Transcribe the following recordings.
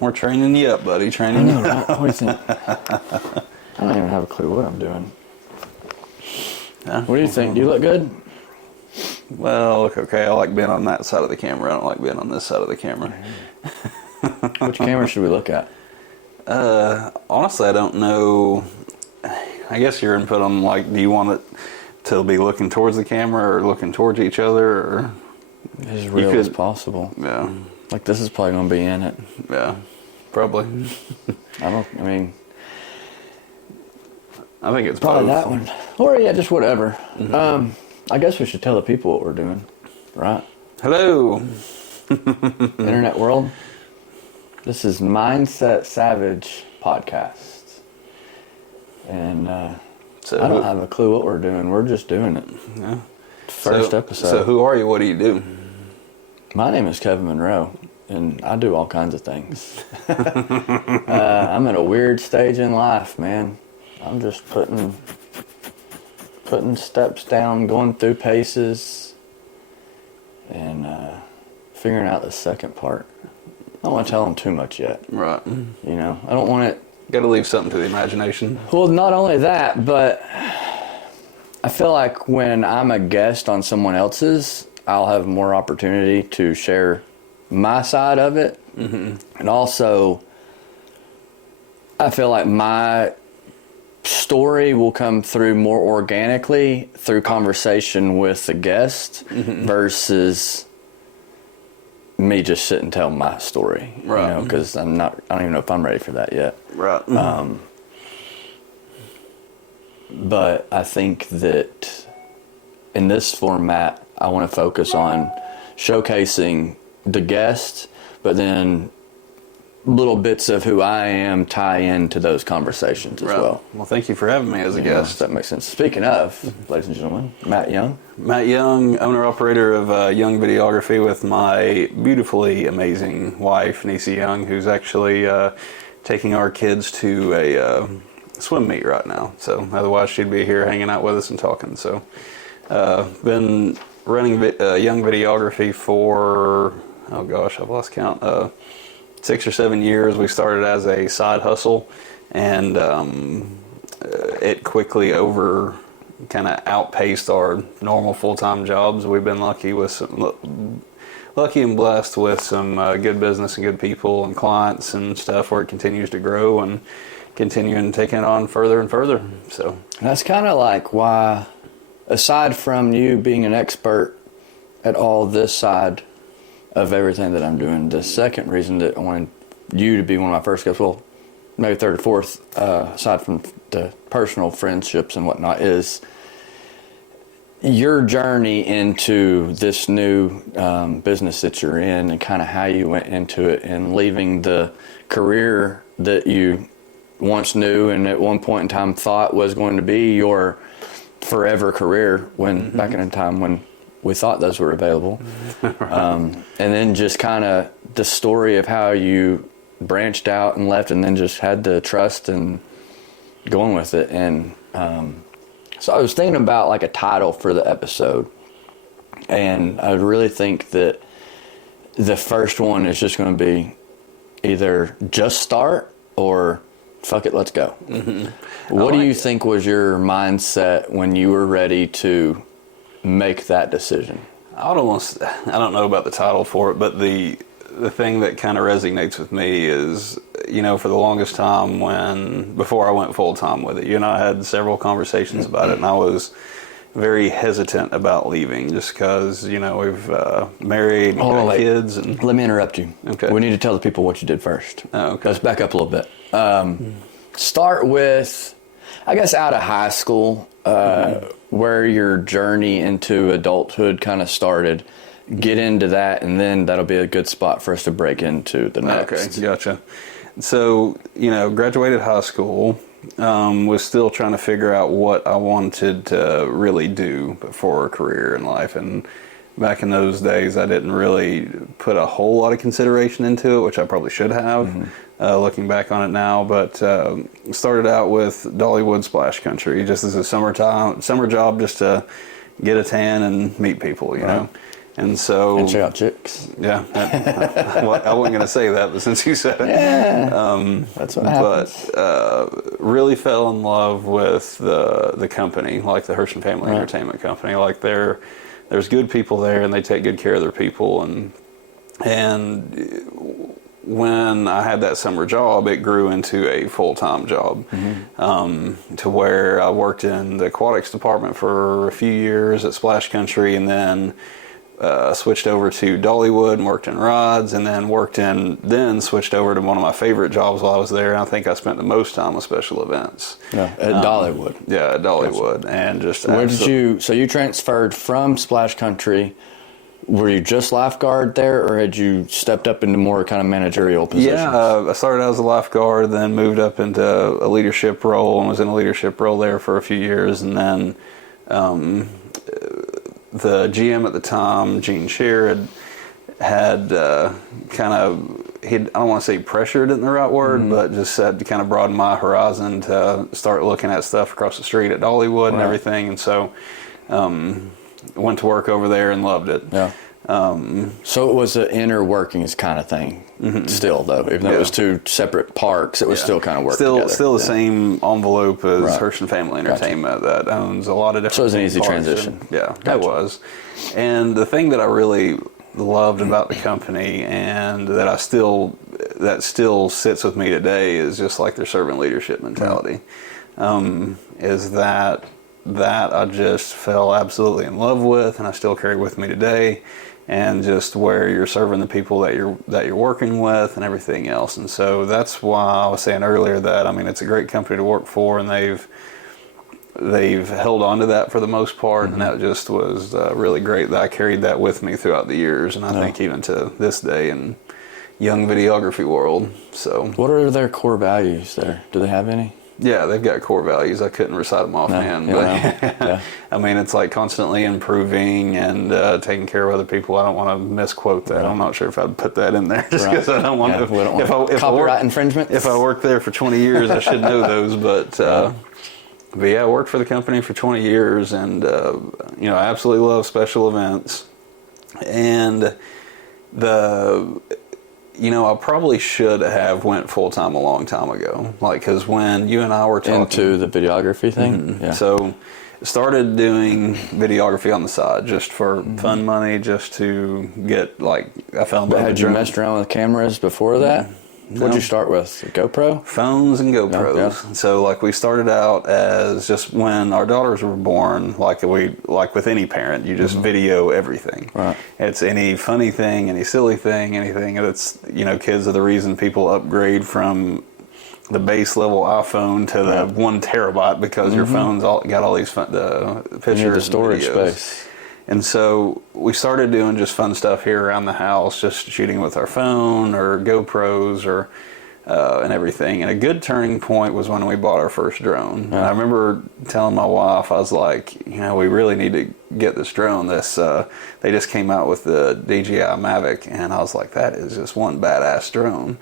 we're training you up, buddy. I Training know, you right? up. What do you think? I don't even have a clue what I'm doing. Yeah. What do you think? Do you look good? Well, look, okay. I like being on that side of the camera. I don't like being on this side of the camera. Which camera should we look at? Honestly, I don't know. I guess your input on, like, do you want it to be looking towards the camera or looking towards each other, or As real as possible. Yeah. Like, this is probably going to be in it. Yeah, probably. I I think it's probably both. that one. Or, yeah, just whatever. Mm-hmm. I guess we should tell the people what we're doing, right? Hello. Internet world. This is Mindset Savage Podcast. And So I don't have a clue what we're doing. We're just doing it. Yeah. First episode. So who are you? What do you do? My name is Kevin Monroe, and I do all kinds of things. I'm at a weird stage in life, man. I'm just putting steps down, going through paces, and figuring out the second part. I don't want to tell them too much yet. Right. You know, I don't want it. Got to leave something to the imagination. Well, not only that, but I feel like when I'm a guest on someone else's, I'll have more opportunity to share my side of it. Mm-hmm. And also, I feel like my story will come through more organically through conversation with the guest versus me just sit and tell my story. Right. You know, because I don't even know if I'm ready for that yet. Right. But I think that in this format, I want to focus on showcasing the guest, but then little bits of who I am tie into those conversations as well. Well, thank you for having me as a guest. If that makes sense. Speaking of, ladies and gentlemen, Matt Young. Matt Young, owner-operator of Young Videography, with my beautifully amazing wife, Nisi Young, who's actually taking our kids to a swim meet right now. So otherwise she'd be here hanging out with us and talking. So been running Young Videography for, oh gosh, I've lost count, 6 or 7 years. We started as a side hustle, and it quickly kind of outpaced our normal full-time jobs. We've been lucky and blessed with some good business and good people and clients and stuff, where it continues to grow and continuing taking it on further and further. So that's kind of like why, aside from you being an expert at all this side of everything that I'm doing, the second reason that I wanted you to be one of my first guests, well, maybe third or fourth, aside from the personal friendships and whatnot, is your journey into this new business that you're in, and kind of how you went into it, and leaving the career that you once knew and at one point in time thought was going to be your forever career, when back in a time when we thought those were available. And then just kind of the story of how you branched out and left, and then just had the trust and going with it. And so I was thinking about like a title for the episode, and I really think that the first one is just going to be either just start or fuck it, let's go. What do you think was your mindset when you were ready to make that decision? I don't know about the title for it, but the thing that kind of resonates with me is, you know, for the longest time, before I went full time with it, you and I had several conversations about it, and I was very hesitant about leaving, just because, you know, we've married and got kids. And let me interrupt you. Okay. We need to tell the people what you did first. Oh, okay. Let's back up a little bit. Start with, I guess, out of high school, where your journey into adulthood kind of started. Get into that, and then that'll be a good spot for us to break into the next. Okay, gotcha. So, you know, graduated high school, was still trying to figure out what I wanted to really do for a career in life. And back in those days, I didn't really put a whole lot of consideration into it, which I probably should have, looking back on it now. But started out with Dollywood Splash Country, just as a summer job, just to get a tan and meet people, you know. And so, And check out chicks. yeah, well, I wasn't going to say that, but since you said it, That's what happens. but really fell in love with the company, like the Hershey Family Entertainment Company. Like there's good people there, and they take good care of their people. And when I had that summer job, it grew into a full-time job, to where I worked in the aquatics department for a few years at Splash Country, and then switched over to Dollywood and worked in rods, and then switched over to one of my favorite jobs while I was there. And I think I spent the most time with special events. Yeah, at Dollywood. Yeah, at Dollywood. Gotcha. And just where did you? So you transferred from Splash Country. Were you just lifeguard there, or had you stepped up into more kind of managerial positions? Yeah, I started out as a lifeguard, then moved up into a leadership role, and was in a leadership role there for a few years, and then. The GM at the time, Gene Shear, had kind of, I don't want to say pressured isn't the right word, but just said to kind of broaden my horizon to start looking at stuff across the street at Dollywood and everything. And so went to work over there and loved it. Yeah. So it was an inner workings kind of thing still, though. Even though it was two separate parks, it was still kind of working together. Still the same envelope as Hershey Family Entertainment that owns a lot of different. So it was an easy transition. Yeah, it was. And the thing that I really loved about the company, and that still sits with me today, is just like their servant leadership mentality. Is that I just fell absolutely in love with, and I still carry with me today. And just where you're serving the people that you're working with and everything else. And so that's why I was saying earlier that, I mean, it's a great company to work for, and they've held on to that for the most part, and that just was really great that I carried that with me throughout the years, and I think even to this day in young videography world. So what are their core values there? Do they have any? Yeah, they've got core values. I couldn't recite them offhand, but I mean, it's like constantly improving and taking care of other people. I don't want to misquote that. I'm not sure if I'd put that in there just because I don't want to. Copyright infringement. If I worked there for 20 years, I should know those. But yeah, I worked for the company for 20 years, and I absolutely love special events. And I probably should have went full time a long time ago. Like, because when you and I were talking into the videography thing, so started doing videography on the side just for fun money, just to get I found. But had you messed around with cameras before that? No. What'd you start with? A GoPro? Phones and GoPros. Yeah. So we started out as just when our daughters were born, like with any parent, you just video everything. Right. It's any funny thing, any silly thing, anything that's, kids are the reason people upgrade from the base level iPhone to the 1 terabyte because your phone's got all these the pictures, you need the storage and videos. Space. And so we started doing just fun stuff here around the house, just shooting with our phone or GoPros or and everything. And a good turning point was when we bought our first drone. And I remember telling my wife, I was like, we really need to get this drone. They just came out with the DJI Mavic, and I was like, that is just one badass drone.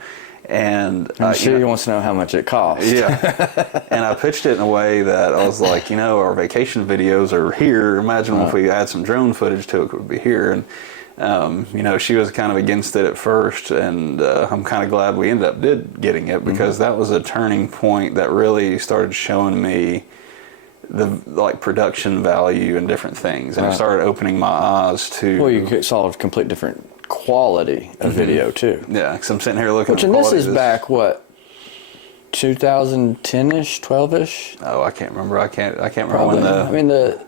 And she wants to know how much it costs. Yeah. And I pitched it in a way that I was like, our vacation videos are here. Imagine if we add some drone footage to it would be here. And, she was kind of against it at first. And I'm kind of glad we ended up getting it, because that was a turning point that really started showing me the production value and different things. And it started opening my eyes to... Well, you saw a complete different quality of video too. Yeah, because I'm sitting here looking at and this is back, what, 2010-ish, 12-ish? Oh, I can't remember. I can't remember when the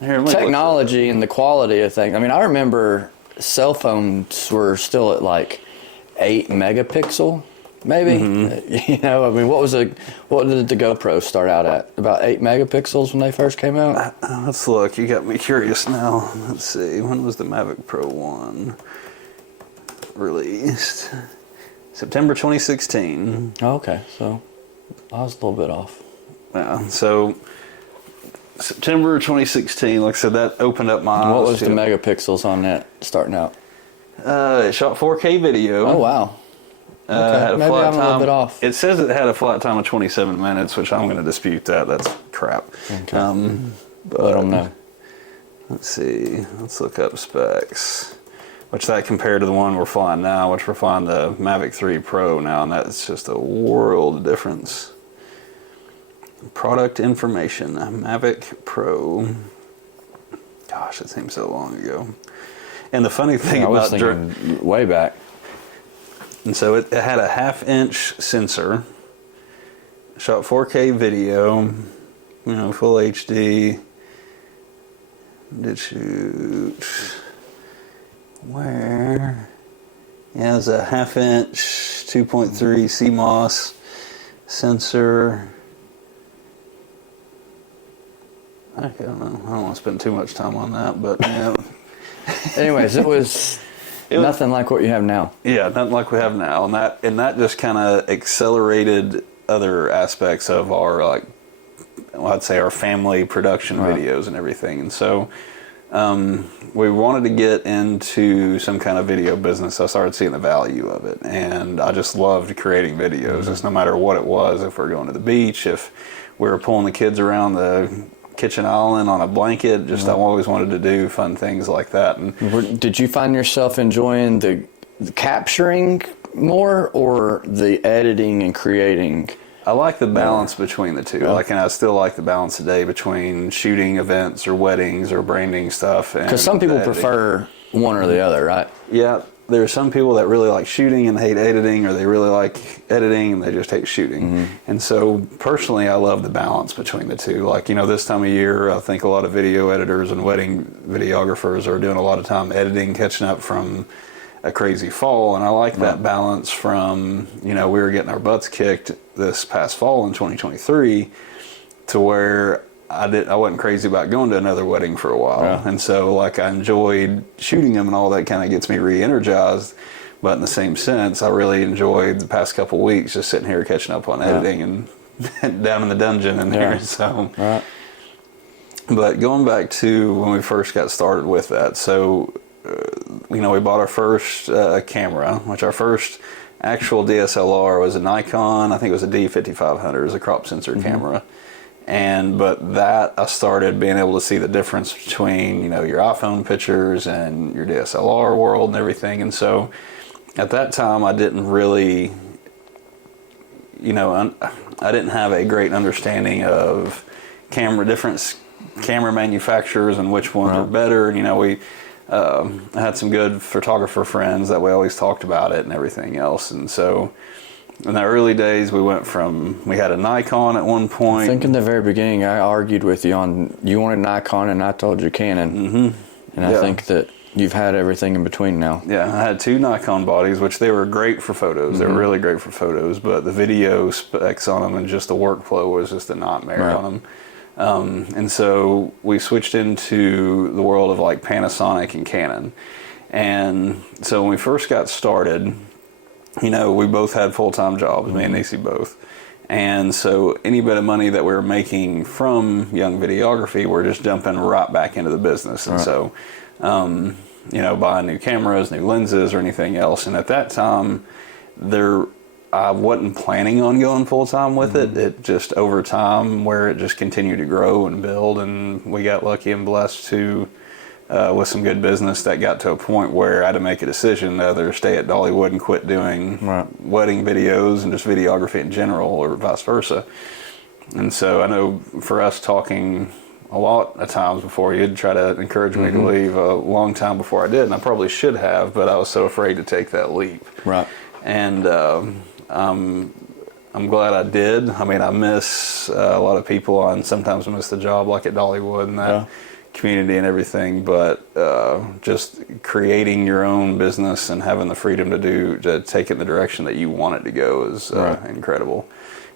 technology and the quality of things. I mean, I remember cell phones were still at 8 megapixel, maybe. What did the GoPro start out at? About 8 megapixels when they first came out? Let's look. You got me curious now. Let's see. When was the Mavic Pro 1 released? September 2016. Oh, okay. So I was a little bit off. Yeah. So September 2016, like I said, that opened up my eyes. What was the megapixels on that starting out? It shot 4K video. Oh, wow. Okay. Maybe I'm a little bit off. It says it had a flight time of 27 minutes, which I'm going to dispute that. That's crap. Okay. Let them know. Let's see. Let's look up specs. Which that compared to the one we're flying now, which we're flying the Mavic 3 Pro now, and that's just a world of difference. Product information, Mavic Pro. Gosh, it seems so long ago. And the funny thing I was about thinking way back. And so it had a 1/2-inch sensor. Shot 4K video, full HD. Did shoot where? Yeah, it was a 1/2-inch 2.3 CMOS sensor. I don't know. I don't want to spend too much time on that, but yeah. Anyways, it was nothing like what you have now. Yeah, nothing like we have now, and that just kind of accelerated other aspects of our I'd say our family production videos and everything. And so we wanted to get into some kind of video business. I started seeing the value of it, and I just loved creating videos. Just no matter what it was, if we're going to the beach, if we were pulling the kids around the kitchen island on a blanket, I always wanted to do fun things like that. And did you find yourself enjoying the capturing more or the editing and creating? I like the balance between the two. And I still like the balance today between shooting events or weddings or branding stuff. Because some people prefer one or the other, right? Yeah, there are some people that really like shooting and hate editing, or they really like editing and they just hate shooting. And so personally, I love the balance between the two. This time of year, I think a lot of video editors and wedding videographers are doing a lot of time editing, catching up from a crazy fall, and I like that balance from, we were getting our butts kicked this past fall in 2023 to where I wasn't crazy about going to another wedding for a while. And so I enjoyed shooting them, and all that kind of gets me re-energized. But in the same sense, I really enjoyed the past couple weeks just sitting here catching up on editing and down in the dungeon in here. So, but going back to when we first got started with that, so we bought our first camera, which our first actual DSLR was a Nikon. I think it was a D5500. It was a crop sensor camera. But that I started being able to see the difference between, your iPhone pictures and your DSLR world and everything. And so at that time, I didn't really, I didn't have a great understanding of different camera manufacturers and which ones are better. I had some good photographer friends that we always talked about it and everything else. And so in the early days, we had a Nikon at one point. I think in the very beginning, I argued with you on, you wanted Nikon and I told you Canon. And I think that you've had everything in between now. Yeah, I had 2 Nikon bodies, which they were great for photos. They were really great for photos, but the video specs on them and just the workflow was just a nightmare on them. And so we switched into the world of Panasonic and Canon. And so when we first got started, we both had full-time jobs, me and Nisi both. And so any bit of money that we were making from Young Videography, we're just dumping right back into the business. And so, buying new cameras, new lenses, or anything else. And at that time, I wasn't planning on going full-time with it. It just, over time, where it just continued to grow and build, and we got lucky and blessed to, with some good business, that got to a point where I had to make a decision to either stay at Dollywood and quit doing wedding videos and just videography in general, or vice versa. And so I know for us talking a lot of times before, you'd try to encourage me to leave a long time before I did, and I probably should have, but I was so afraid to take that leap. And I'm glad I did. I mean, I miss a lot of people. I sometimes miss the job at Dollywood and that community and everything, but just creating your own business and having the freedom to take it in the direction that you want it to go is incredible.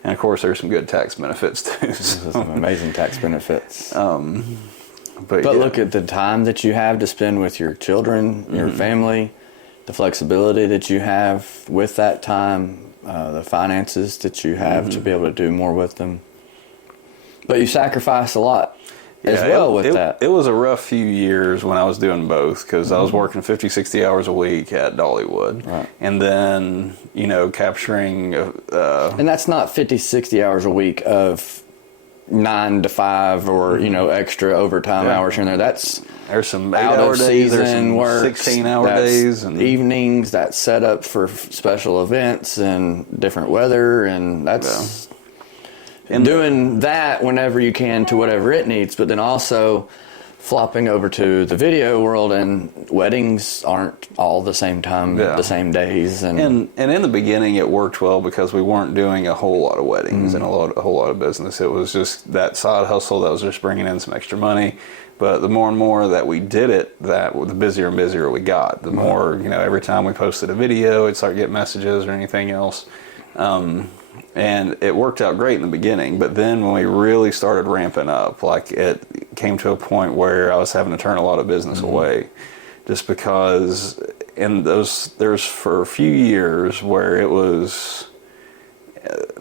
And of course, there's some good tax benefits too. Some amazing tax benefits. But look at the time that you have to spend with your children, your family, the flexibility that you have with that time, the finances that you have to be able to do more with them. But you sacrifice a lot as well with that. It was a rough few years when I was doing both, because I was working 50, 60 hours a week at Dollywood. And then, capturing... and that's not 50, 60 hours a week of 9 to 5 or, you know, extra overtime hours here and there. That's there's some out 8-hour of days, there's season some work, 16-hour days, and evenings, that's set up for special events and different weather, and that's and doing that whenever you can to whatever it needs, but then also flopping over to the video world, and weddings aren't all the same time, the same days, and in the beginning it worked well because we weren't doing a whole lot of weddings and a whole lot of business. It was just that side hustle that was just bringing in some extra money. But the more and more that we did it, the busier and busier we got. The more, you know, every time we posted a video, it'd start getting messages or anything else. And it worked out great in the beginning, but then when we really started ramping up, like it came to a point where I was having to turn a lot of business away, just because there's for a few years where it was,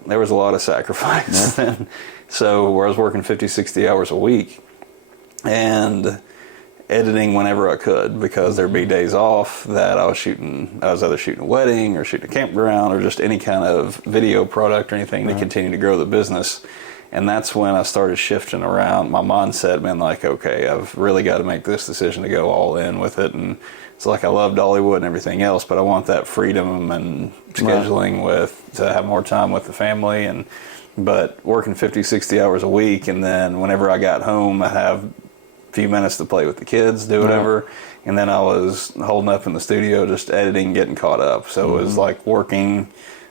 there was a lot of sacrifice. So where I was working 50, 60 hours a week and editing whenever I could, because there'd be days off that I was either shooting a wedding or shooting a campground or just any kind of video product or anything to continue to grow the business. And that's when I started shifting around. My mindset been like, okay, I've really got to make this decision to go all in with it. And it's like I love Dollywood and everything else, but I want that freedom and scheduling to have more time with the family. But working 50, 60 hours a week, and then whenever I got home, I'd have few minutes to play with the kids, do whatever, and then I was holding up in the studio just editing, getting caught up. So it was like working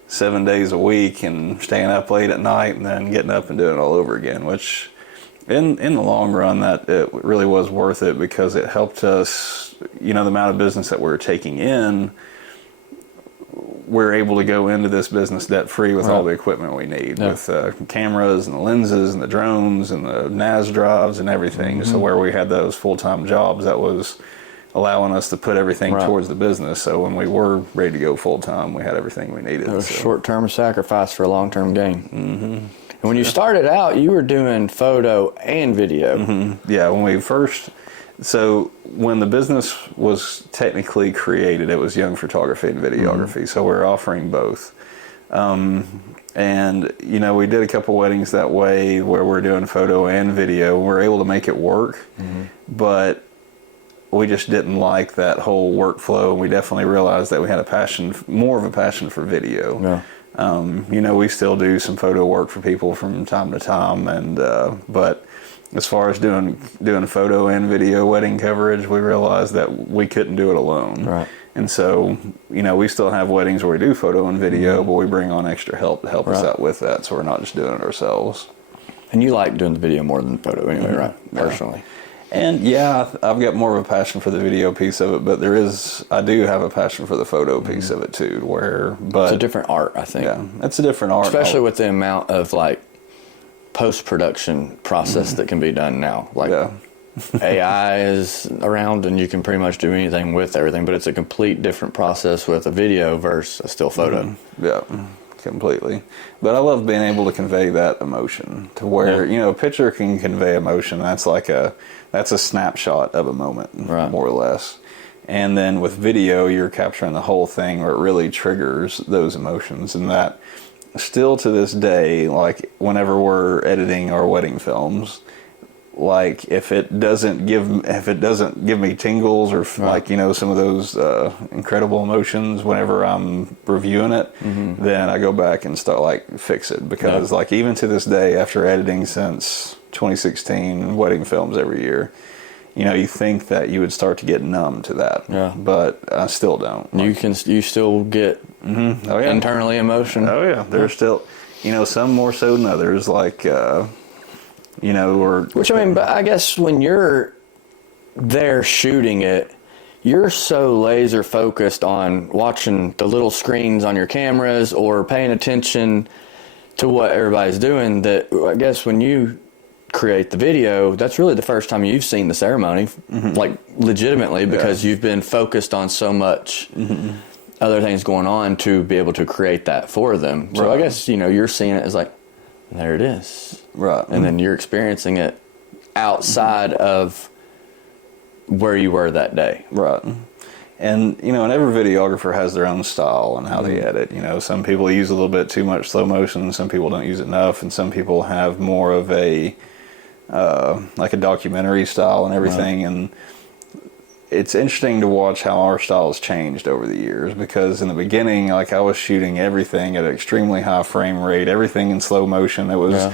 7 days a week and staying up late at night and then getting up and doing it all over again, which in the long run that it really was worth it, because it helped us, you know, the amount of business that we were taking in, we're able to go into this business debt-free with all the equipment we need, with cameras and the lenses and the drones and the NAS drives and everything. So where we had those full-time jobs, that was allowing us to put everything towards the business. So when we were ready to go full-time, we had everything we needed. It was short-term sacrifice for a long-term gain. And when you started out, you were doing photo and video. Yeah, when we first... So when the business was technically created, it was Young Photography and Videography. So we're offering both. And, you know, we did a couple weddings that way where we're doing photo and video. We're able to make it work, but we just didn't like that whole workflow. We definitely realized that we had more of a passion for video. You know, we still do some photo work for people from time to time, and but as far as doing photo and video wedding coverage, we realized that we couldn't do it alone. And so, you know, we still have weddings where we do photo and video, but we bring on extra help to help us out with that, so we're not just doing it ourselves. And you like doing the video more than photo anyway, right? Personally. And yeah, I've got more of a passion for the video piece of it, but I do have a passion for the photo piece of it too, but it's a different art, I think. Yeah, it's a different art. Especially with the amount of like post-production process that can be done now. Like AI is around and you can pretty much do anything with everything, but it's a complete different process with a video versus a still photo. Yeah, completely. But I love being able to convey that emotion to where, you know, a picture can convey emotion. That's a snapshot of a moment, more or less. And then with video, you're capturing the whole thing where it really triggers those emotions. And that still to this day, like whenever we're editing our wedding films, like if it doesn't give me tingles or like, you know, some of those incredible emotions whenever I'm reviewing it, then I go back and start like fix it, because like even to this day, after editing since 2016 wedding films every year, you know, you think that you would start to get numb to that, but I still don't. Like, you still get internally emotion. Oh yeah, there's still, you know, some more so than others. Like, you know, which I mean, but I guess when you're there shooting it, you're so laser focused on watching the little screens on your cameras or paying attention to what everybody's doing that I guess when you create the video, that's really the first time you've seen the ceremony, like legitimately, because you've been focused on so much other things going on to be able to create that for them. So I guess, you know, you're seeing it as like, there it is. And then you're experiencing it outside of where you were that day. And, you know, and every videographer has their own style and how they edit. You know, some people use a little bit too much slow motion, some people don't use enough, and some people have more of a, like a documentary style and everything. And it's interesting to watch how our style has changed over the years, because in the beginning, like, I was shooting everything at an extremely high frame rate, everything in slow motion. It was...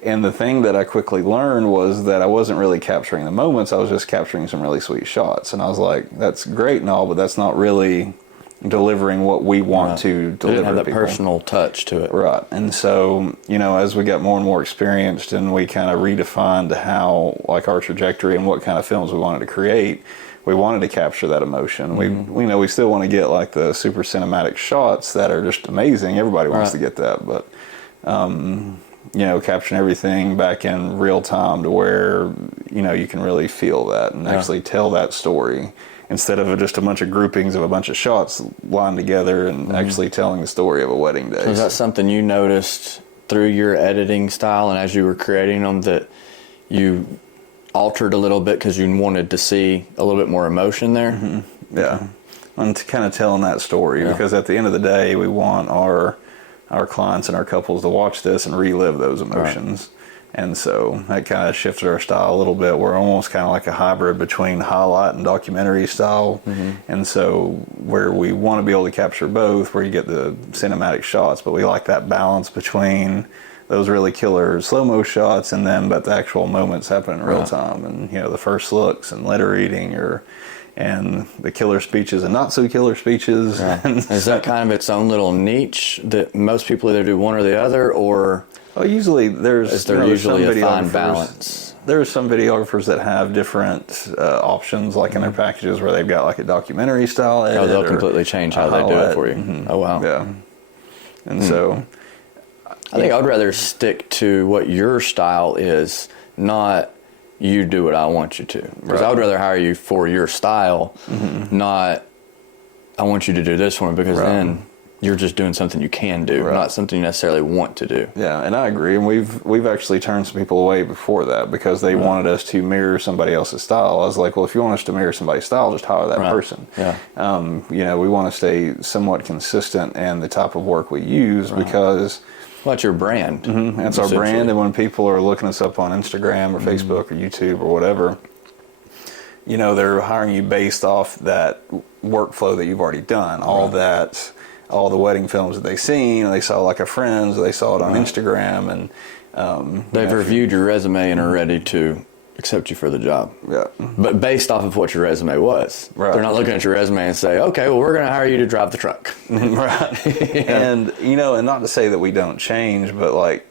And the thing that I quickly learned was that I wasn't really capturing the moments, I was just capturing some really sweet shots. And I was like, that's great and all, but that's not really delivering what we want to deliver. Didn't have to that people. personal touch to it. Right. And so, you know, as we got more and more experienced and we kind of redefined how, like, our trajectory and what kind of films we wanted to create, we wanted to capture that emotion. We know we still want to get, like, the super cinematic shots that are just amazing. Everybody wants to get that, but... you know, capturing everything back in real time to where, you know, you can really feel that and actually tell that story instead of just a bunch of groupings of a bunch of shots lined together and actually telling the story of a wedding day. So is that something you noticed through your editing style and as you were creating them that you altered a little bit because you wanted to see a little bit more emotion there? Yeah. And to kind of telling that story, because at the end of the day, we want our clients and our couples to watch this and relive those emotions. And so that kind of shifted our style a little bit. We're almost kind of like a hybrid between highlight and documentary style. And so where we want to be able to capture both, where you get the cinematic shots, but we like that balance between those really killer slow-mo shots and then but the actual moments happen in real time. And, you know, the first looks and letter reading and the killer speeches and not so killer speeches. Is that kind of its own little niche that most people either do one or the other, or well, usually there's usually some a fine videographers- balance? There are some videographers that have different options, like in their packages, where they've got like a documentary style edit. Oh, they'll or completely change how they do it for you. Oh, wow. Yeah. And so... I think I'd rather stick to what your style is, not you do what I want you to. Because I would rather hire you for your style, not I want you to do this one, because then you're just doing something you can do, not something you necessarily want to do. Yeah, and I agree. And we've actually turned some people away before that because they wanted us to mirror somebody else's style. I was like, well, if you want us to mirror somebody's style, just hire that person. Yeah. You know, we want to stay somewhat consistent in the type of work we use because... Well, it's your brand. That's our brand, and when people are looking us up on Instagram or Facebook or YouTube or whatever, you know, they're hiring you based off that workflow that you've already done. All the wedding films that they've seen, they saw like a Friends, or they saw it on Instagram, and They've reviewed your resume and are ready to accept you for the job. Yeah. But based off of what your resume was. Right. They're not looking at your resume and say, okay, well, we're going to hire you to drive the truck. Right. And, you know, and not to say that we don't change, but like,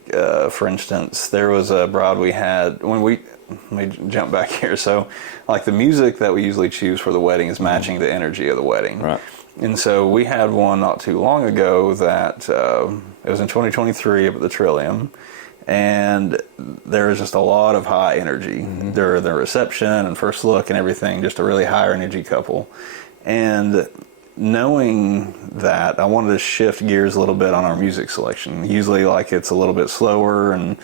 for instance, there was a bride we had when let me jump back here. So like the music that we usually choose for the wedding is matching the energy of the wedding. Right. And so we had one not too long ago that it was in 2023 up at the Trillium. And there was just a lot of high energy. The reception and first look and everything, just a really high energy couple. And knowing that, I wanted to shift gears a little bit on our music selection. Usually, like, it's a little bit slower and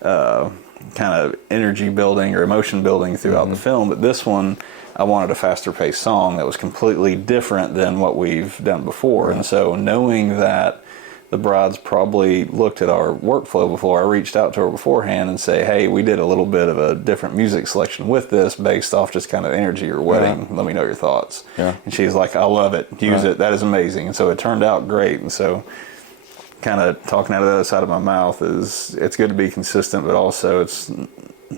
kind of energy building or emotion building throughout the film. But this one, I wanted a faster paced song that was completely different than what we've done before. And so knowing that the bride's probably looked at our workflow before, I reached out to her beforehand and say, hey, we did a little bit of a different music selection with this based off just kind of energy or wedding. Let me know your thoughts. And she's like, I love it. Use it. That is amazing. And so it turned out great. And so kind of talking out of the other side of my mouth is it's good to be consistent, but also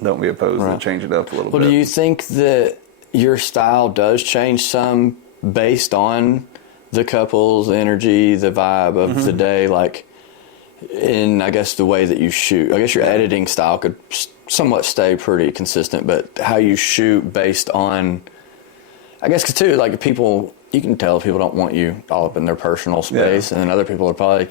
don't be opposed to change it up a little bit. Well, do you think that your style does change some based on the couple's energy, the vibe of the day, like in, I guess, the way that you shoot? I guess your editing style could somewhat stay pretty consistent, but how you shoot based on, I guess, cause too, like people, you can tell people don't want you all up in their personal space, and then other people are probably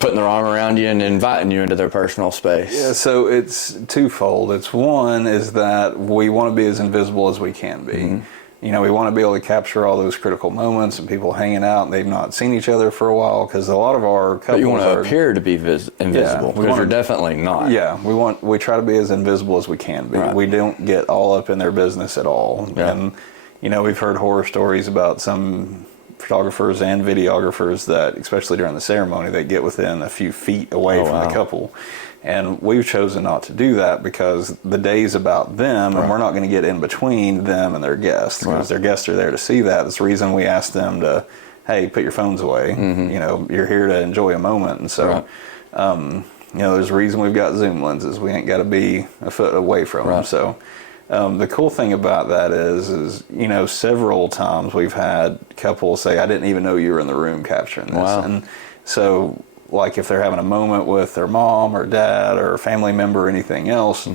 putting their arm around you and inviting you into their personal space. Yeah, so it's twofold. It's one is that we want to be as invisible as we can be. You know, we want to be able to capture all those critical moments and people hanging out and they've not seen each other for a while, because a lot of our couples But you want to appear to be invisible, because you're definitely not. Yeah, we try to be as invisible as we can be. We don't get all up in their business at all. And, we've heard horror stories about some photographers and videographers that, especially during the ceremony, they get within a few feet away from the couple. And we've chosen not to do that because the day's about them, and we're not going to get in between them and their guests, because their guests are there to see that. That's the reason we asked them to, hey, put your phones away. You're here to enjoy a moment. And so, there's a reason we've got zoom lenses. We ain't got to be a foot away from them. So the cool thing about that is several times we've had couples say, I didn't even know you were in the room capturing this. And so, like, if they're having a moment with their mom or dad or a family member or anything else,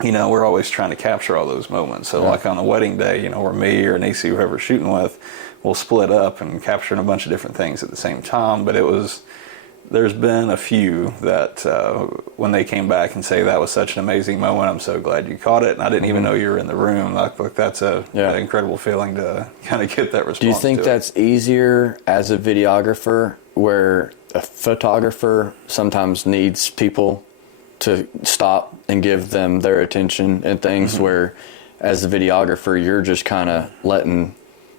we're always trying to capture all those moments. So like on the wedding day, where me or Nisi, whoever's shooting with, we'll split up and capture a bunch of different things at the same time. But there's been a few that when they came back and say, that was such an amazing moment, I'm so glad you caught it, and I didn't even know you were in the room. Like that's an incredible feeling to kind of get that response. Do you think that's easier as a videographer, where a photographer sometimes needs people to stop and give them their attention and things, where as a videographer you're just kind of letting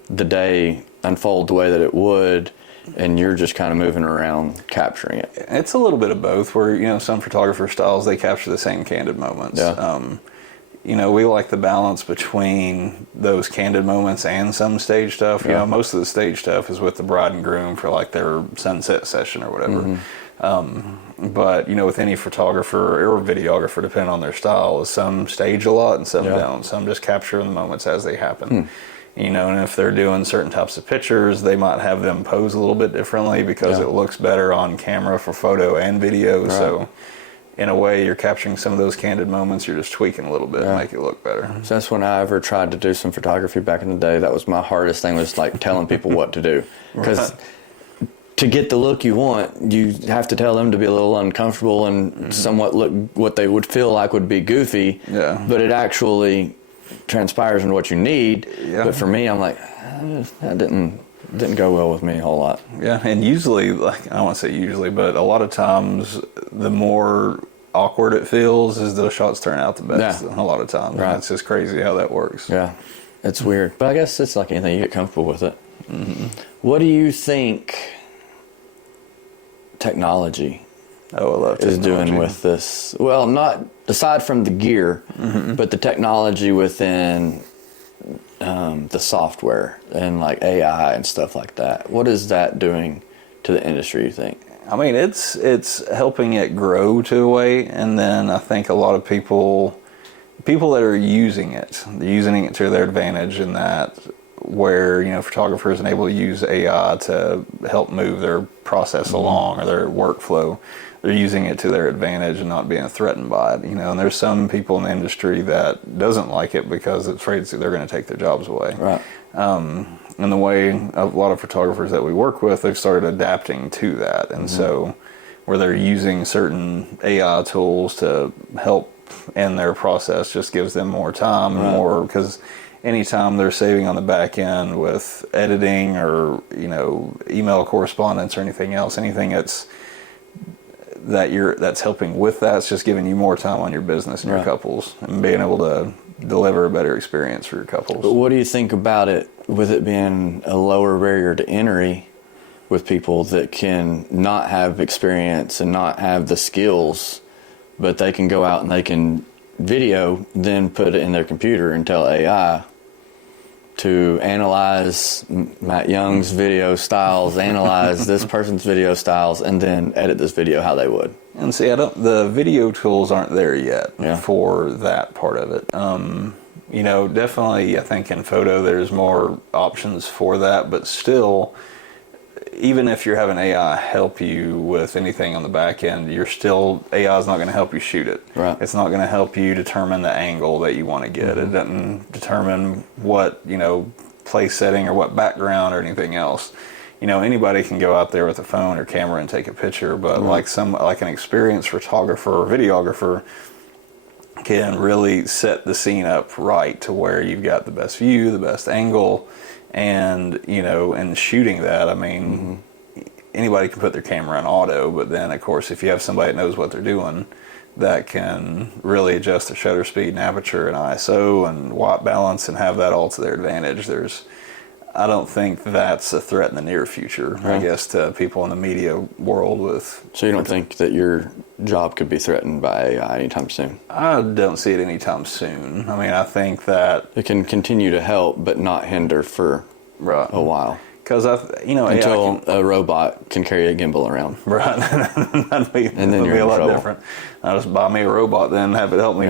the day unfold the way that it would, and you're just kind of moving around capturing it? It's a little bit of both, where some photographer styles, they capture the same candid moments. We like the balance between those candid moments and some stage stuff. Most of the stage stuff is with the bride and groom for like their sunset session or whatever. But with any photographer or videographer, depending on their style, some stage a lot and some don't. Some just capture the moments as they happen. And if they're doing certain types of pictures, they might have them pose a little bit differently because it looks better on camera for photo and video. So in a way, you're capturing some of those candid moments. You're just tweaking a little bit to make it look better. So that's when I ever tried to do some photography back in the day. That was my hardest thing, was like telling people what to do. Because to get the look you want, you have to tell them to be a little uncomfortable and somewhat look what they would feel like would be goofy. But it actually transpires into what you need. But for me, I'm like, that didn't go well with me a whole lot. And usually, like, I don't want to say usually, but a lot of times the more awkward it feels is those shots turn out the best a lot of times. And it's just crazy how that works. It's weird, but I guess it's like anything, you get comfortable with it. What do you think technology is doing with this? Well, not aside from the gear, but the technology within the software and like AI and stuff like that. What is that doing to the industry, you think? I mean, it's helping it grow to a way, and then I think a lot of people that are using it, they're using it to their advantage, in that where photographers are able to use AI to help move their process along or their workflow. They're using it to their advantage and not being threatened by it, and there's some people in the industry that doesn't like it because it's afraid they're going to take their jobs away. And the way a lot of photographers that we work with, they've started adapting to that. And so where they're using certain AI tools to help in their process just gives them more time and more, because anytime they're saving on the back end with editing or, email correspondence or anything else, anything that's helping with that, it's just giving you more time on your business and your couples, and being able to deliver a better experience for your couples. But what do you think about it, with it being a lower barrier to entry with people that can not have experience and not have the skills, but they can go out and they can video, then put it in their computer and tell AI to analyze Matt Young's video styles, analyze this person's video styles, and then edit this video how they would? And see, the video tools aren't there yet for that part of it. Definitely, I think in photo there's more options for that, but still, even if you're having AI help you with anything on the back end, AI is not going to help you shoot it. It's not going to help you determine the angle that you want to get. It doesn't determine what, place setting or what background or anything else. Anybody can go out there with a phone or camera and take a picture, but like an experienced photographer or videographer can really set the scene up right to where you've got the best view, the best angle, and in shooting that, I mean, anybody can put their camera in auto, but then of course if you have somebody that knows what they're doing, that can really adjust their shutter speed and aperture and ISO and white balance and have that all to their advantage. I don't think that's a threat in the near future, I guess, to people in the media world with... So you don't think that your job could be threatened by AI anytime soon? I don't see it anytime soon. I mean, I think that... It can continue to help, but not hinder for a while. Because, until a robot can carry a gimbal around. Right. that'd be a lot different. I'll just buy me a robot then and have it help me.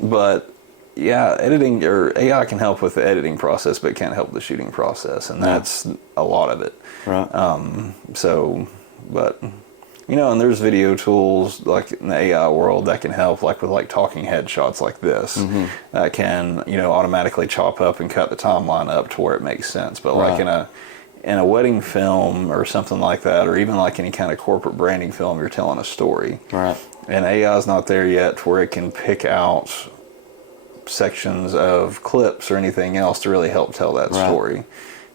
But yeah, editing or AI can help with the editing process, but it can't help the shooting process, and that's a lot of it. Right. And there's video tools like in the AI world that can help, like with like talking head shots like this, that can automatically chop up and cut the timeline up to where it makes sense. But like in a wedding film or something like that, or even like any kind of corporate branding film, you're telling a story. Right. And AI is not there yet to where it can pick out sections of clips or anything else to really help tell that story.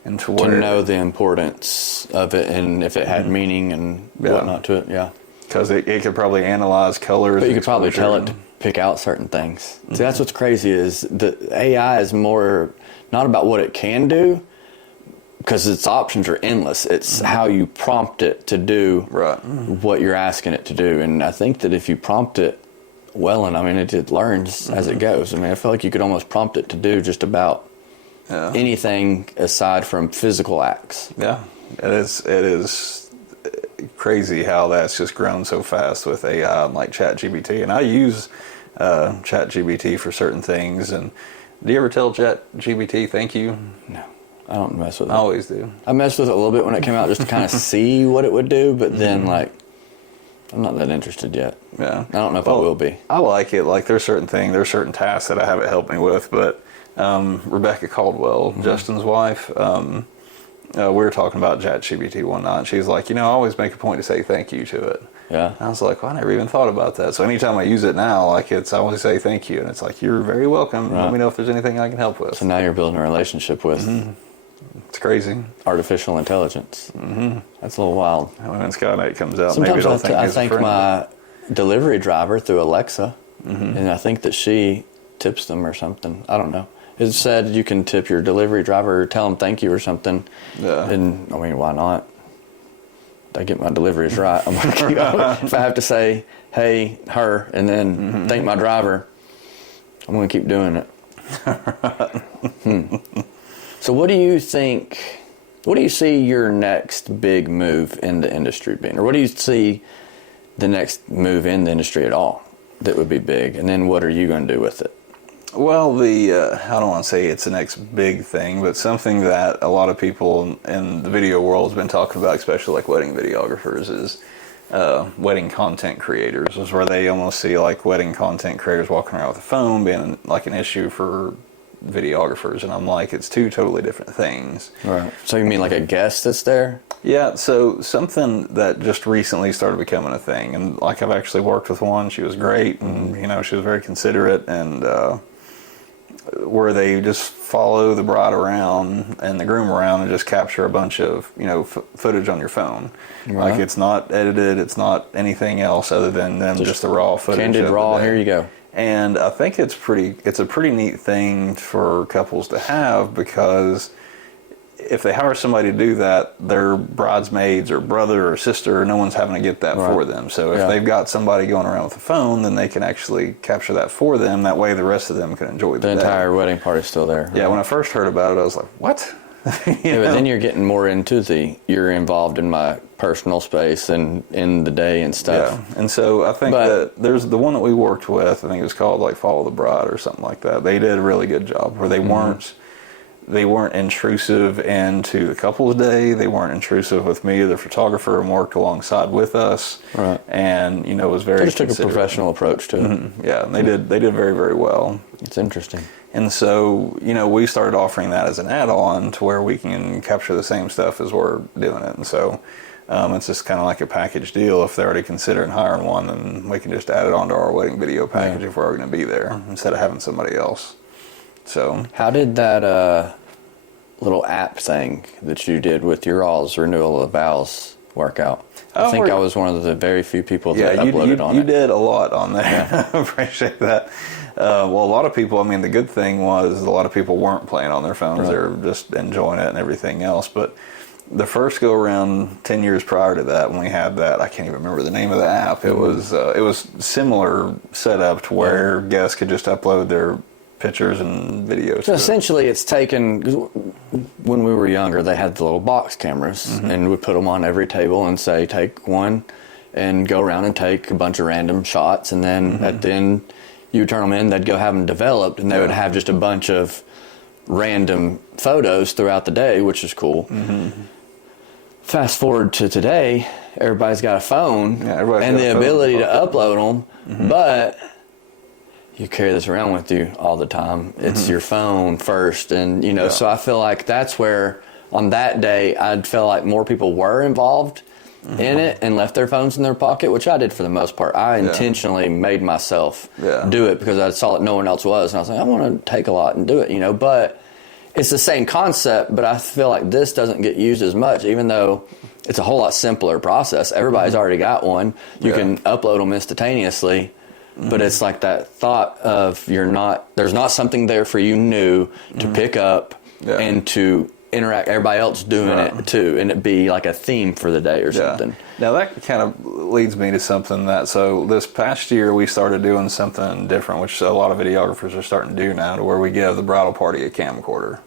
And to know the importance of it and if it had meaning and whatnot to it, because it could probably analyze colors. But you could probably tell it to pick out certain things. See, that's what's crazy is the AI is more not about what it can do, because its options are endless. It's how you prompt it to do what you're asking it to do. And I think that if you prompt it well, and I mean, it learns as it goes. I mean, I feel like you could almost prompt it to do just about anything aside from physical acts. Yeah, it is crazy how that's just grown so fast with AI and like ChatGPT. And I use ChatGPT for certain things. And do you ever tell ChatGPT thank you? No, I don't mess with it. I always do. I messed with it a little bit when it came out just to kind of see what it would do, but then like I'm not that interested yet. Yeah, I don't know if I will be. I like it. Like there's certain tasks that I have it help me with, but Rebecca Caldwell, Justin's wife, we were talking about ChatGPT one night, and she's like, I always make a point to say thank you to it. Yeah. I was like, well, I never even thought about that. So anytime I use it now, like I always say thank you, and it's like, you're very welcome. Let me know if there's anything I can help with. So now you're building a relationship with it's crazy. Artificial intelligence. That's a little wild. When Skynet comes out, sometimes maybe they'll I thank my delivery driver through Alexa, and I think that she tips them or something. I don't know. It said you can tip your delivery driver or tell them thank you or something. Yeah. And I mean, why not? I get my deliveries right. I'm like, if I have to say, hey, her, and then thank my driver, I'm going to keep doing it. So what do you think, what do you see your next big move in the industry being? Or what do you see the next move in the industry at all that would be big? And then what are you going to do with it? Well, I don't want to say it's the next big thing, but something that a lot of people in the video world has been talking about, especially like wedding videographers, is wedding content creators, is where they almost see like wedding content creators walking around with a phone being like an issue for videographers. And I'm like, it's two totally different things. Right. So you mean like a guest that's there? Yeah, so something that just recently started becoming a thing. And like I've actually worked with one. She was great, and she was very considerate, and where they just follow the bride around and the groom around and just capture a bunch of footage on your phone. Right. Like it's not edited, it's not anything else other than them just the raw footage. Candid raw. Here you go. And I think it's a pretty neat thing for couples to have, because if they hire somebody to do that, their bridesmaids or brother or sister, no one's having to get that for them. So if they've got somebody going around with a phone, then they can actually capture that for them. That way the rest of them can enjoy the entire wedding party's still there. Yeah, when I first heard about it, I was like, what? But then you're getting more into you're involved in my personal space and in the day and stuff. Yeah, and so I think that there's the one that we worked with, I think it was called like Follow the Bride or something like that. They did a really good job where they weren't intrusive into the couple's day. They weren't intrusive with me, the photographer, and worked alongside with us. Right. And was very. They just took a professional approach to it. Yeah, and they did very, very well. It's interesting. And so we started offering that as an add-on to where we can capture the same stuff as we're doing it. And so it's just kind of like a package deal. If they're already considering hiring one, then we can just add it onto our wedding video package if we're going to be there instead of having somebody else. So how did that little app thing that you did with your all's renewal of vows workout. I think I was one of the very few people that uploaded on it. You did a lot on there. Yeah. I appreciate that. Well, a lot of people, I mean, the good thing was a lot of people weren't playing on their phones. Right. They were just enjoying it and everything else. But the first go around 10 years prior to that, when we had that, I can't even remember the name of the app. It was similar setup to where guests could just upload their pictures and videos. So essentially, it's taken, when we were younger, they had the little box cameras, and we put them on every table and say, take one and go around and take a bunch of random shots, and then at the end, you would turn them in, they'd go have them developed, and they would have just a bunch of random photos throughout the day, which is cool. Fast forward to today, everybody's got a phone and the ability to upload them, but you carry this around with you all the time. It's your phone first, and so I feel like that's where on that day I'd feel like more people were involved in it and left their phones in their pocket, which I did for the most part. I intentionally made myself do it because I saw that no one else was, and I was like, I want to take a lot and do it, but it's the same concept, but I feel like this doesn't get used as much, even though it's a whole lot simpler process. Everybody's already got one. You can upload them instantaneously. But it's like that thought of there's not something there for you new to pick up and to interact. Everybody else doing it too, and it be like a theme for the day or something. Now that kind of leads me to something so this past year we started doing something different, which a lot of videographers are starting to do now, to where we give the bridal party a camcorder.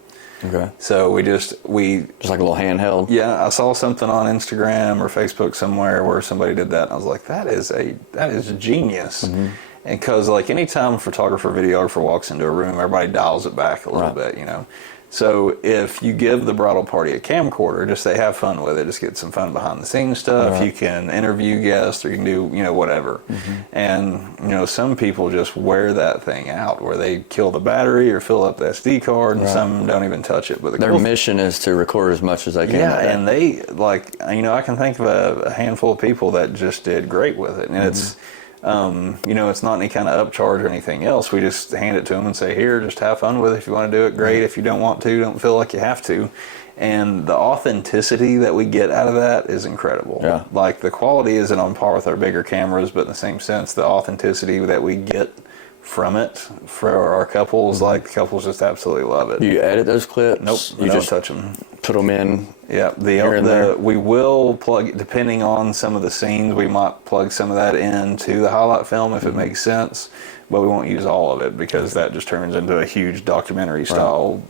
Okay. So we just like a little handheld. Yeah, I saw something on Instagram or Facebook somewhere where somebody did that, and I was like, that is genius. And because like anytime a photographer, videographer walks into a room, everybody dials it back a little bit, So if you give the bridal party a camcorder, just say have fun with it, just get some fun behind the scenes stuff. You can interview guests, or you can do whatever. And some people just wear that thing out, where they kill the battery or fill up the SD card, and some don't even touch it. But their mission is to record as much as they can. Yeah, and they I can think of a handful of people that just did great with it, and it's. It's not any kind of upcharge or anything else. We just hand it to them and say, here, just have fun with it. If you want to do it, great. If you don't want to, don't feel like you have to. And the authenticity that we get out of that is incredible. Yeah. Like, the quality isn't on par with our bigger cameras, but in the same sense, the authenticity that we get from it for our couples, like, the couples just absolutely love it. Do you edit those clips? Nope, you don't touch them. Put them in. Yeah, we will plug, depending on some of the scenes, we might plug some of that into the highlight film if it makes sense, but we won't use all of it because that just turns into a huge documentary style,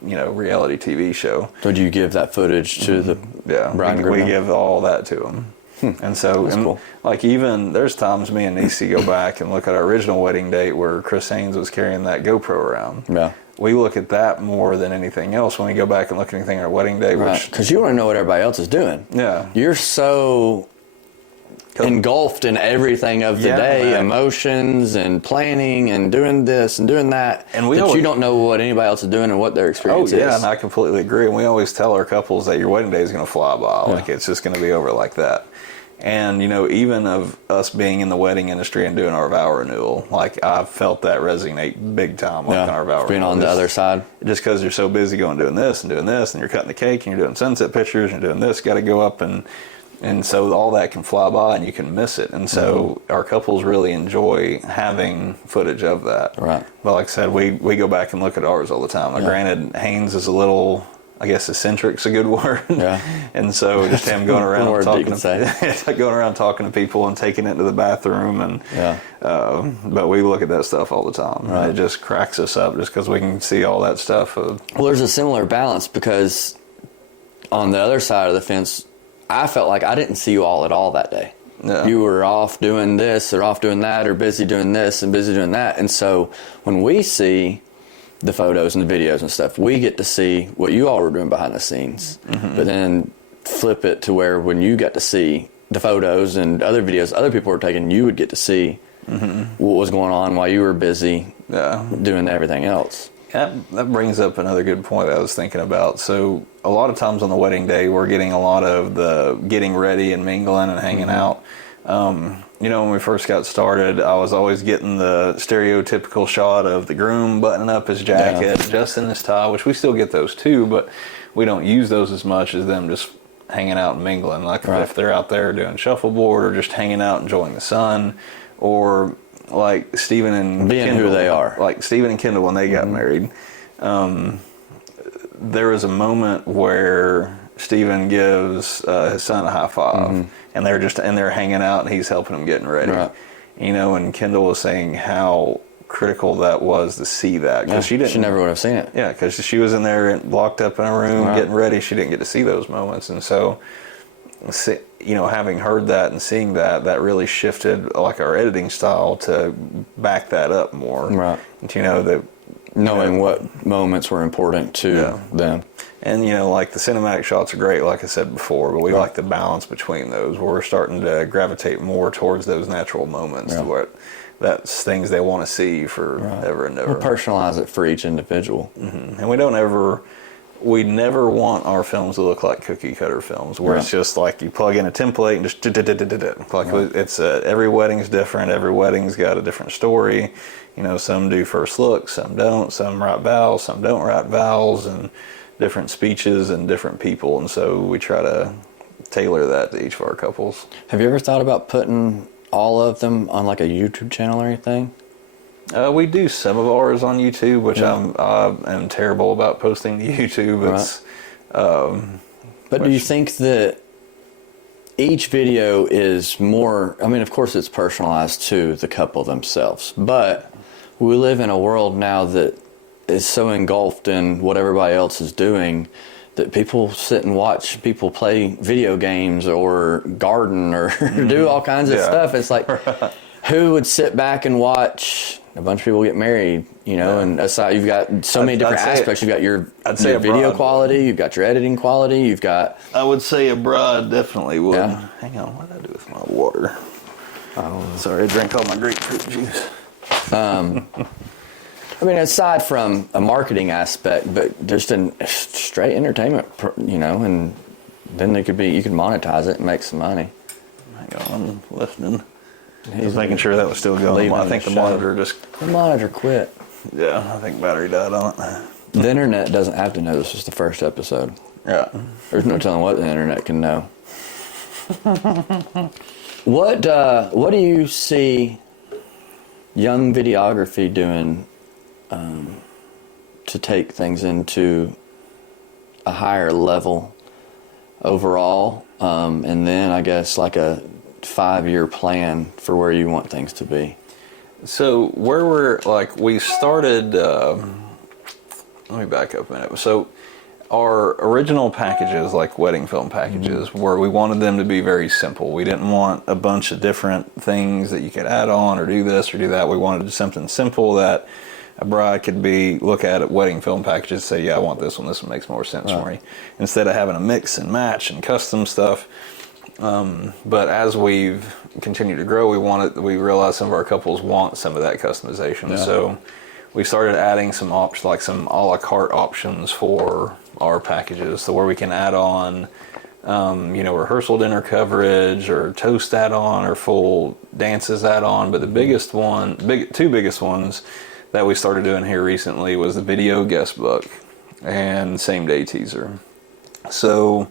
reality TV show. So do you give that footage to the bride and groom? We give all that to them. And so, cool. Like, even there's times me and Nisi go back and look at our original wedding date where Chris Haynes was carrying that GoPro around. Yeah. We look at that more than anything else when we go back and look at anything on our wedding day. Because you want to know what everybody else is doing. Yeah. You're so engulfed in everything of the day, emotions and planning and doing this and doing that, and you don't know what anybody else is doing and what their experience is. And I completely agree. And we always tell our couples that your wedding day is going to fly by. Like, it's just going to be over like that. And, even of us being in the wedding industry and doing our vow renewal, like, I've felt that resonate big time on our vow renewal. Being on the other side. Just because you're so busy doing this, and you're cutting the cake, and you're doing sunset pictures, and you're doing this, got to go up, and so all that can fly by, and you can miss it. And so our couples really enjoy having footage of that. Right. But like I said, we go back and look at ours all the time. Now, granted, Haynes is a little... I guess eccentric's a good word. Yeah. And so just him going around talking to people and taking it to the bathroom, and but we look at that stuff all the time. Right. It just cracks us up just because we can see all that stuff. Well, there's a similar balance because on the other side of the fence, I felt like I didn't see you all at all that day. Yeah. You were off doing this or off doing that or busy doing this and busy doing that. And so when we see the photos and the videos and stuff, we get to see what you all were doing behind the scenes. But then flip it to where when you got to see the photos and other videos other people were taking, you would get to see what was going on while you were busy doing everything else. That brings up another good point I was thinking about. So a lot of times on the wedding day, we're getting a lot of the getting ready and mingling and hanging out. You know, when we first got started, I was always getting the stereotypical shot of the groom buttoning up his jacket, adjusting his tie, which we still get those too, but we don't use those as much as them just hanging out and mingling. Like if they're out there doing shuffleboard or just hanging out enjoying the sun, or like Stephen and being Kendall, who they are. Like Stephen and Kendall when they got married. There was a moment where Stephen gives his son a high five, and they're just in there hanging out, and he's helping him getting ready. Right. You know, and Kendall was saying how critical that was to see that, because she never would have seen it. Yeah, because she was in there and locked up in a room getting ready. She didn't get to see those moments, and so, you know, having heard that and seeing that, that really shifted like our editing style to back that up more. Right. And, you know, that knowing what moments were important to them. And, you know, like the cinematic shots are great, like I said before, but we like the balance between those. We're starting to gravitate more towards those natural moments to where that's things they want to see forever and ever. We'll personalize it for each individual. And we never want our films to look like cookie cutter films, where it's just like you plug in a template and just like it's every wedding's different. Every wedding's got a different story. You know, some do first looks, some don't. Some write vows, some don't write vows, and different speeches and different people. And so we try to tailor that to each of our couples. Have you ever thought about putting all of them on like a YouTube channel or anything? We do some of ours on YouTube, which I am terrible about posting to YouTube. It's, but do you think that each video is more, I mean, of course it's personalized to the couple themselves, but we live in a world now that is so engulfed in what everybody else is doing that people sit and watch people play video games or garden or do all kinds of stuff. It's like, who would sit back and watch a bunch of people get married, you know, and aside, you've got so many different aspects. You've got your video quality, you've got your editing quality, you've got... I would say a bride definitely would. Yeah. Hang on, what did I do with my water? Oh, sorry, I drank all my grapefruit juice. I mean, aside from a marketing aspect, but just a straight entertainment, you know, and then you could monetize it and make some money. Hang on, I'm listening. He's making sure that was still going. I think the monitor quit. Yeah, I think battery died on it. The internet doesn't have to know this was the first episode. Yeah. There's no telling what the internet can know. What do you see young videography doing to take things into a higher level overall, and then I guess like a 5-year plan for where you want things to be? So we started, let me back up a minute. So our original packages, like wedding film packages, where we wanted them to be very simple. We didn't want a bunch of different things that you could add on or do this or do that. We wanted something simple that a bride could look at wedding film packages and say, yeah, I want this one. This one makes more sense for me. Instead of having a mix and match and custom stuff. But as we've continued to grow, we realized some of our couples want some of that customization. Yeah. So we started adding some options, like some a la carte options for our packages, so where we can add on, rehearsal dinner coverage or toast add-on or full dances add-on. But the two biggest ones that we started doing here recently was the video guest book and same day teaser. So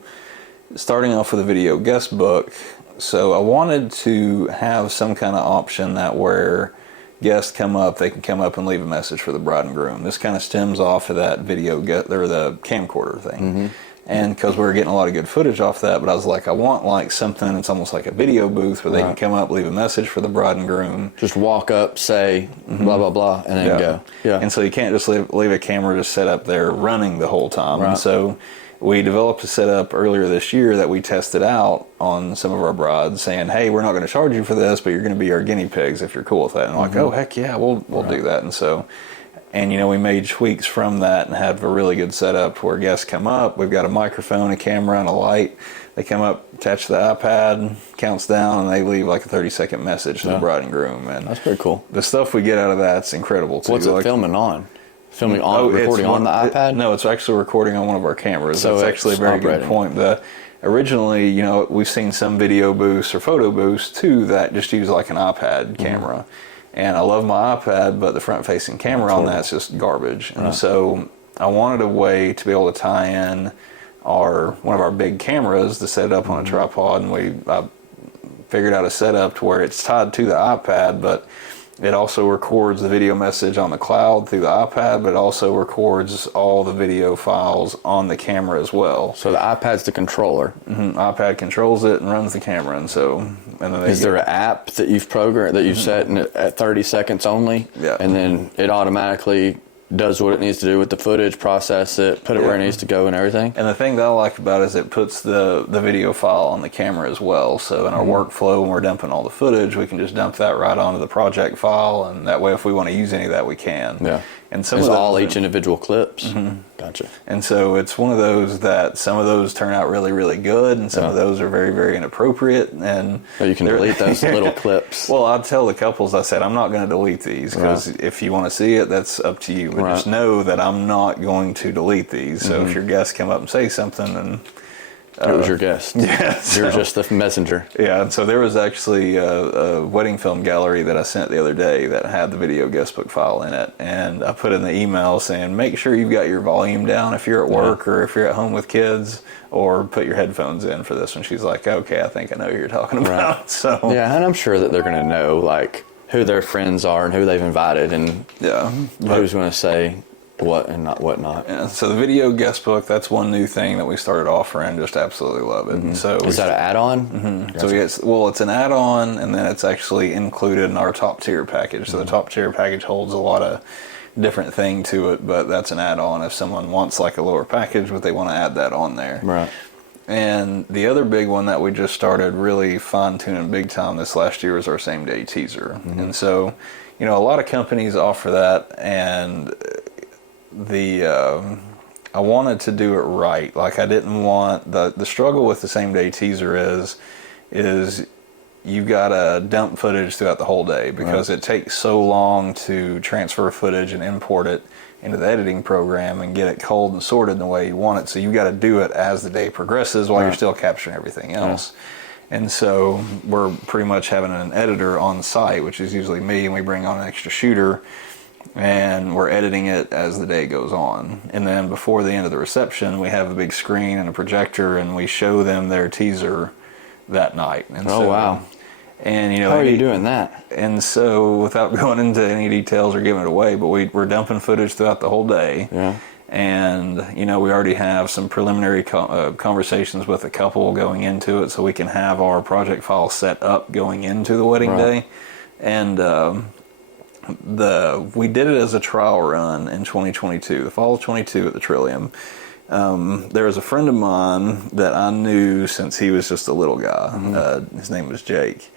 starting off with the video guest book, so I wanted to have some kind of option that where guests come up, they can come up and leave a message for the bride and groom. This kind of stems off of that video or the camcorder thing. And because we were getting a lot of good footage off that, but I was like, I want like something that's almost like a video booth where they can come up, leave a message for the bride and groom. Just walk up, say blah, blah, blah, and then go. Yeah. And so you can't just leave a camera just set up there running the whole time. And so we developed a setup earlier this year that we tested out on some of our brides, saying, hey, we're not going to charge you for this, but you're going to be our guinea pigs if you're cool with that. And like, oh, heck yeah, we'll do that. And so, and we made tweaks from that and had a really good setup where guests come up. We've got a microphone, a camera, and a light. They come up, attach the iPad, counts down, and they leave like a 30-second message to the bride and groom. And that's pretty cool. The stuff we get out of that's incredible too. What's it filming on? Recording on the iPad? No, it's actually recording on one of our cameras. So that's actually a very good point. originally, you know, we've seen some video booths or photo booths too that just use like an iPad camera. And I love my iPad, but the front-facing camera on that's just garbage. And so I wanted a way to be able to tie in one of our big cameras to set it up on a tripod, and I figured out a setup to where it's tied to the iPad, but it also records the video message on the cloud through the iPad, but it also records all the video files on the camera as well. So the iPad's the controller. iPad controls it and runs the camera, and then Is there an app that you've programmed that you've set at 30 seconds only? Yeah. And then it automatically does what it needs to do with the footage, process it, put it where it needs to go and everything? And the thing that I like about it is it puts the video file on the camera as well. So in our workflow, when we're dumping all the footage, we can just dump that right onto the project file, and that way if we want to use any of that, we can. Yeah. And some It's of all each individual clips? Gotcha. And so it's one of those that some of those turn out really, really good, and some of those are very, very inappropriate. And you can delete those little clips. Well, I tell the couples, I said, I'm not going to delete these, because if you want to see it, that's up to you. But just know that I'm not going to delete these. So if your guests come up and say something, and it was your guest. Yeah, You're just the messenger. Yeah, and so there was actually a wedding film gallery that I sent the other day that had the video guestbook file in it, and I put in the email saying, make sure you've got your volume down if you're at work or if you're at home with kids, or put your headphones in for this one. She's like, okay, I think I know who you're talking about. Right. So yeah, and I'm sure that they're going to know like who their friends are and who they've invited, and who's going to say what and not what not. Yeah, so the video guest book, that's one new thing that we started offering. Just absolutely love it. And so is that an add-on? Gotcha. So it's an add-on, and then it's actually included in our top tier package. So the top tier package holds a lot of different thing to it, but that's an add-on if someone wants like a lower package, but they want to add that on there. Right. And the other big one that we just started really fine-tuning big time this last year is our same-day teaser. And so, you know, a lot of companies offer that, and I wanted to do it right. Like, I didn't want the struggle with the same-day teaser is you gotta dump footage throughout the whole day, because it takes so long to transfer footage and import it into the editing program and get it culled and sorted in the way you want it. So you got to do it as the day progresses while you're still capturing everything else. And so we're pretty much having an editor on site, which is usually me, and we bring on an extra shooter, and we're editing it as the day goes on. And then before the end of the reception, we have a big screen and a projector, and we show them their teaser that night. And wow. And, you know, how are you doing that? And so, without going into any details or giving it away, but we're dumping footage throughout the whole day. Yeah. And, you know, we already have some preliminary conversations with a couple going into it, so we can have our project file set up going into the wedding day. And we did it as a trial run in 2022, the fall of 22 at the Trillium. There was a friend of mine that I knew since he was just a little guy. His name was Jake.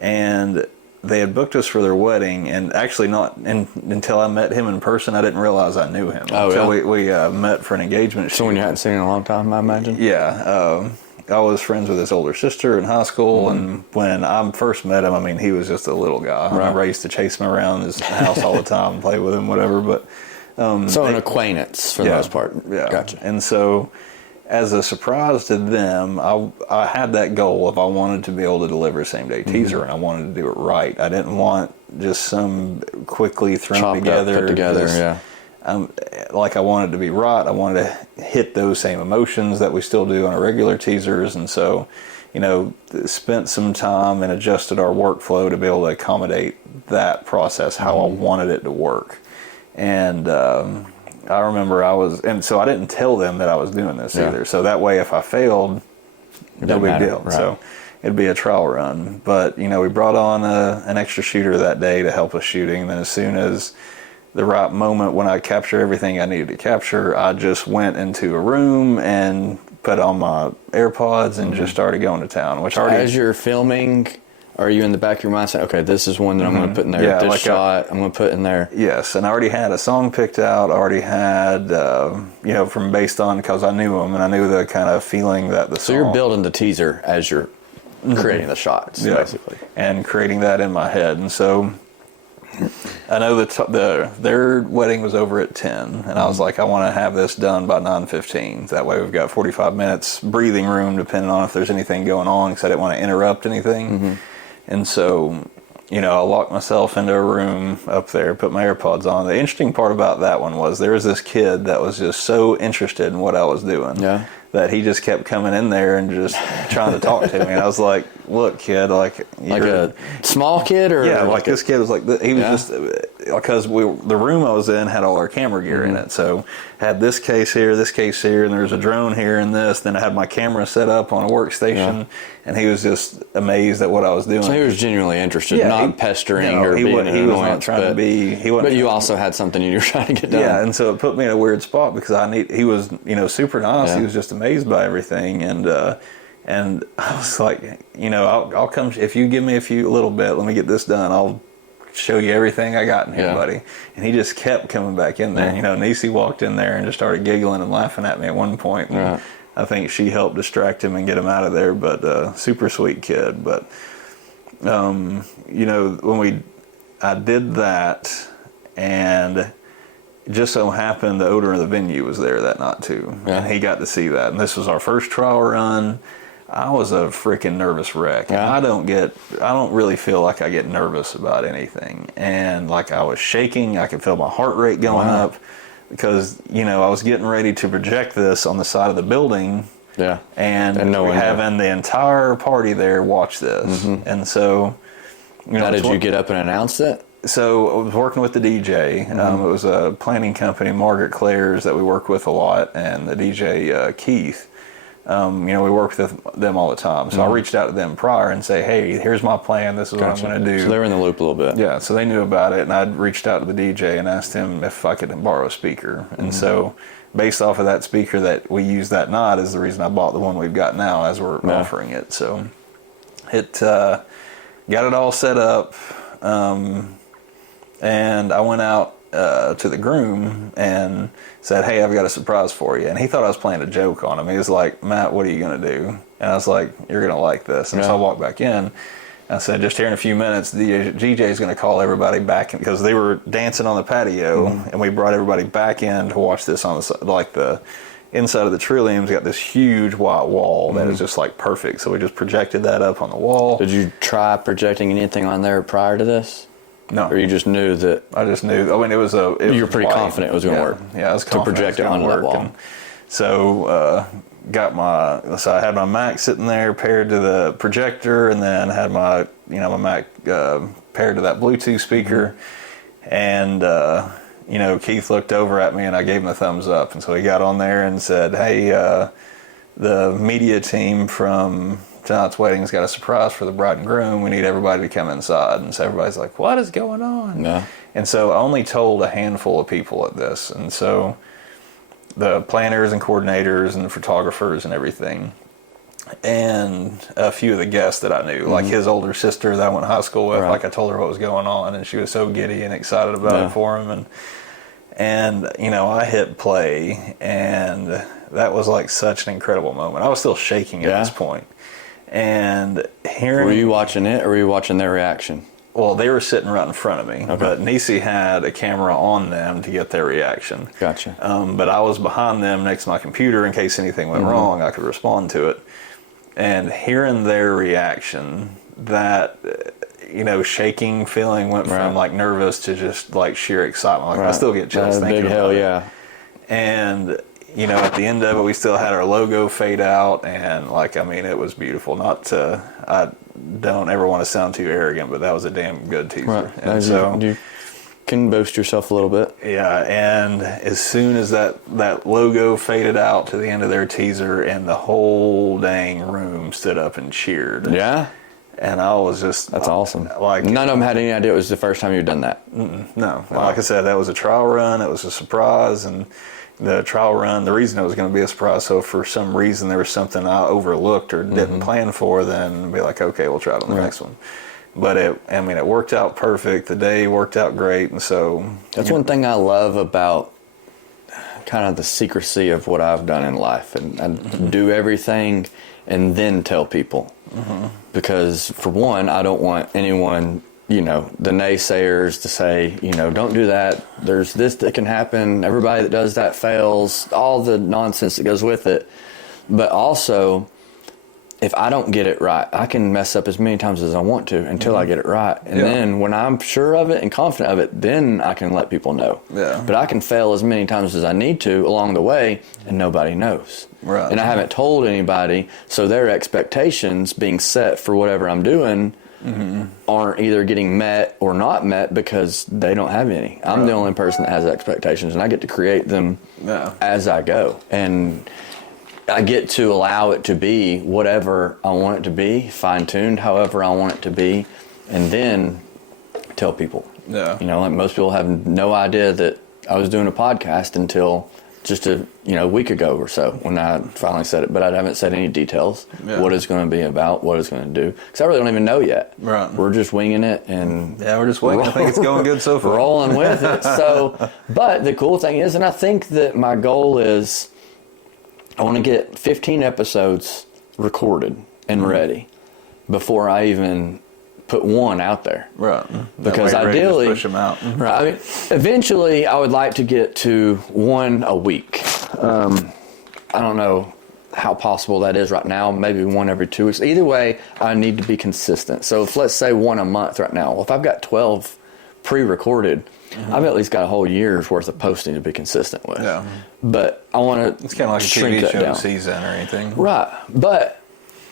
And they had booked us for their wedding, and actually until I met him in person, I didn't realize I knew him. Until we met for an engagement shoot. Someone you hadn't seen in a long time, I imagine? Yeah. I was friends with his older sister in high school, and when I first met him, I mean, he was just a little guy. I remember I used to chase him around his house all the time and play with him, whatever. But so an acquaintance for the most part. Yeah. Gotcha. And so, as a surprise to them, I had that goal of I wanted to be able to deliver a same-day teaser, and I wanted to do it right. I didn't want just some quickly thrown Chopped together. Up, put together, yeah. Like, I wanted to be right. I wanted to hit those same emotions that we still do on our regular teasers. And so, you know, spent some time and adjusted our workflow to be able to accommodate that process, how I wanted it to work. And I remember and so I didn't tell them that I was doing this either. So that way, if I failed, no big deal. Right. So it'd be a trial run. But, you know, we brought on an extra shooter that day to help us shooting. And then as soon as the right moment, when I captured everything I needed to capture, I just went into a room and put on my AirPods and just started going to town. As you're filming, are you in the back of your mind saying, okay, this is one that I'm going to put in there, yeah, this like shot I'm going to put in there? Yes, and I already had a song picked out. I already had, you know, based on, because I knew them, and I knew the kind of feeling that the song. So you're building the teaser as you're creating the shots, basically. And creating that in my head. And so I know their wedding was over at 10, and I was like, I want to have this done by 9:15. That way we've got 45 minutes breathing room, depending on if there's anything going on, because I didn't want to interrupt anything. And so, I locked myself into a room up there, put my AirPods on. The interesting part about that one was there was this kid that was just so interested in what I was doing. Yeah. That he just kept coming in there and just trying to talk to me. And I was like, look, kid, like a small kid, or yeah, like this kid was like, he was just, because the room I was in had all our camera gear in it. So had this case here, and there was a drone here and this. Then I had my camera set up on a workstation, and he was just amazed at what I was doing. So he was genuinely interested, not pestering or being an he was not annoyance, trying to be. But you also had something you were trying to get done. Yeah, and so it put me in a weird spot because he was, super nice. Yeah. He was just amazed by everything, and I was like, I'll come if you give me a little bit. Let me get this done. I'll show you everything I got in here, buddy. And he just kept coming back in there. Niecy walked in there and just started giggling and laughing at me at one point. And I think she helped distract him and get him out of there. But super sweet kid. But when I did that, and it just so happened the owner of the venue was there that night too, and he got to see that. And this was our first trial run. I was a freaking nervous wreck. I don't really feel like I get nervous about anything. And like I was shaking, I could feel my heart rate going up because, I was getting ready to project this on the side of the building. Yeah. And having the entire party there watch this. And so, now, did you get up and announce it? So I was working with the DJ. It was a planning company, Margaret Claire's, that we work with a lot, and the DJ Keith. We work with them all the time. So I reached out to them prior and say, hey, here's my plan. This is what I'm going to do. So they were in the loop a little bit. Yeah, so they knew about it, and I'd reached out to the DJ and asked him if I could borrow a speaker. And so based off of that speaker that we used that night is the reason I bought the one we've got now as we're offering it. So it got it all set up, and I went out to the groom and said, hey, I've got a surprise for you. And he thought I was playing a joke on him. He was like, Matt, what are you going to do? And I was like, you're going to like this. And so I walked back in. I said, just here in a few minutes, the DJ is going to call everybody back in, because they were dancing on the patio, and we brought everybody back in to watch this on the inside of the Trillium's got this huge white wall that is just like perfect. So we just projected that up on the wall. Did you try projecting anything on there prior to this? No. Or you just knew that? I just knew. I mean, you were pretty confident it was going to work. Yeah, I was confident to project it onto that wall. And so I had my Mac sitting there paired to the projector, and then had my Mac paired to that Bluetooth speaker. And Keith looked over at me, and I gave him a thumbs up. And so he got on there and said, hey, the media team from tonight's wedding's got a surprise for the bride and groom. We need everybody to come inside. And so everybody's like, what is going on? Yeah. And so I only told a handful of people at this. And so the planners and coordinators and the photographers and everything, and a few of the guests that I knew, like his older sister that I went to high school with. Like I told her what was going on, and she was so giddy and excited about it for him. And I hit play, and that was like such an incredible moment. I was still shaking at this point. And hearing... Were you watching it, or were you watching their reaction? Well, they were sitting right in front of me, but Niecy had a camera on them to get their reaction. Gotcha. But I was behind them next to my computer in case anything went wrong, I could respond to it. And hearing their reaction, that, shaking feeling went from like nervous to just like sheer excitement. Like I still get chills thinking about it. And... at the end of it, we still had our logo fade out, and it was beautiful. I don't ever want to sound too arrogant, but that was a damn good teaser. Right. And so you can boast yourself a little bit. Yeah, and as soon as that logo faded out to the end of their teaser, and the whole dang room stood up and cheered. Yeah. And I was just... That's awesome. None of them had any idea it was the first time you'd done that. No. Wow. Like I said, that was a trial run. It was a surprise, and the trial run, the reason it was going to be a surprise, so if for some reason there was something I overlooked or didn't plan for, then be like, okay, we'll try it on the next one. But it worked out perfect. The day worked out great, and so... That's one thing I love about kind of the secrecy of what I've done in life, and I do everything and then tell people. Because, for one, I don't want anyone you know, the naysayers to say, you know, don't do that. There's this that can happen. Everybody that does that fails. All the nonsense that goes with it. But also, if I don't get it right, I can mess up as many times as I want to until I get it right. And then when I'm sure of it and confident of it, then I can let people know. Yeah. But I can fail as many times as I need to along the way, and nobody knows. Right. And I haven't told anybody, so their expectations being set for whatever I'm doing aren't either getting met or not met because they don't have any. I'm the only person that has expectations, and I get to create them as I go. And I get to allow it to be whatever I want it to be, fine-tuned however I want it to be, and then tell people. Yeah. You know, like most people have no idea that I was doing a podcast until just a week ago or so when I finally said it. But I haven't said any details, what it's going to be about, what it's going to do, because I really don't even know yet. Right. We're just winging it, and we're just winging. I think it's going good so far. Rolling with it. So, but the cool thing is, and I think that my goal is, I want to get 15 episodes recorded and ready before I even put one out there. Right. Because that way ideally, push them out. Right. I mean, eventually, I would like to get to one a week. I don't know how possible that is right now. Maybe one every 2 weeks. Either way, I need to be consistent. So if let's say one a month right now, well, if I've got 12 pre-recorded, I've at least got a whole year's worth of posting to be consistent with. Yeah. But I want to It's kind of like a TV show season or anything. Right. But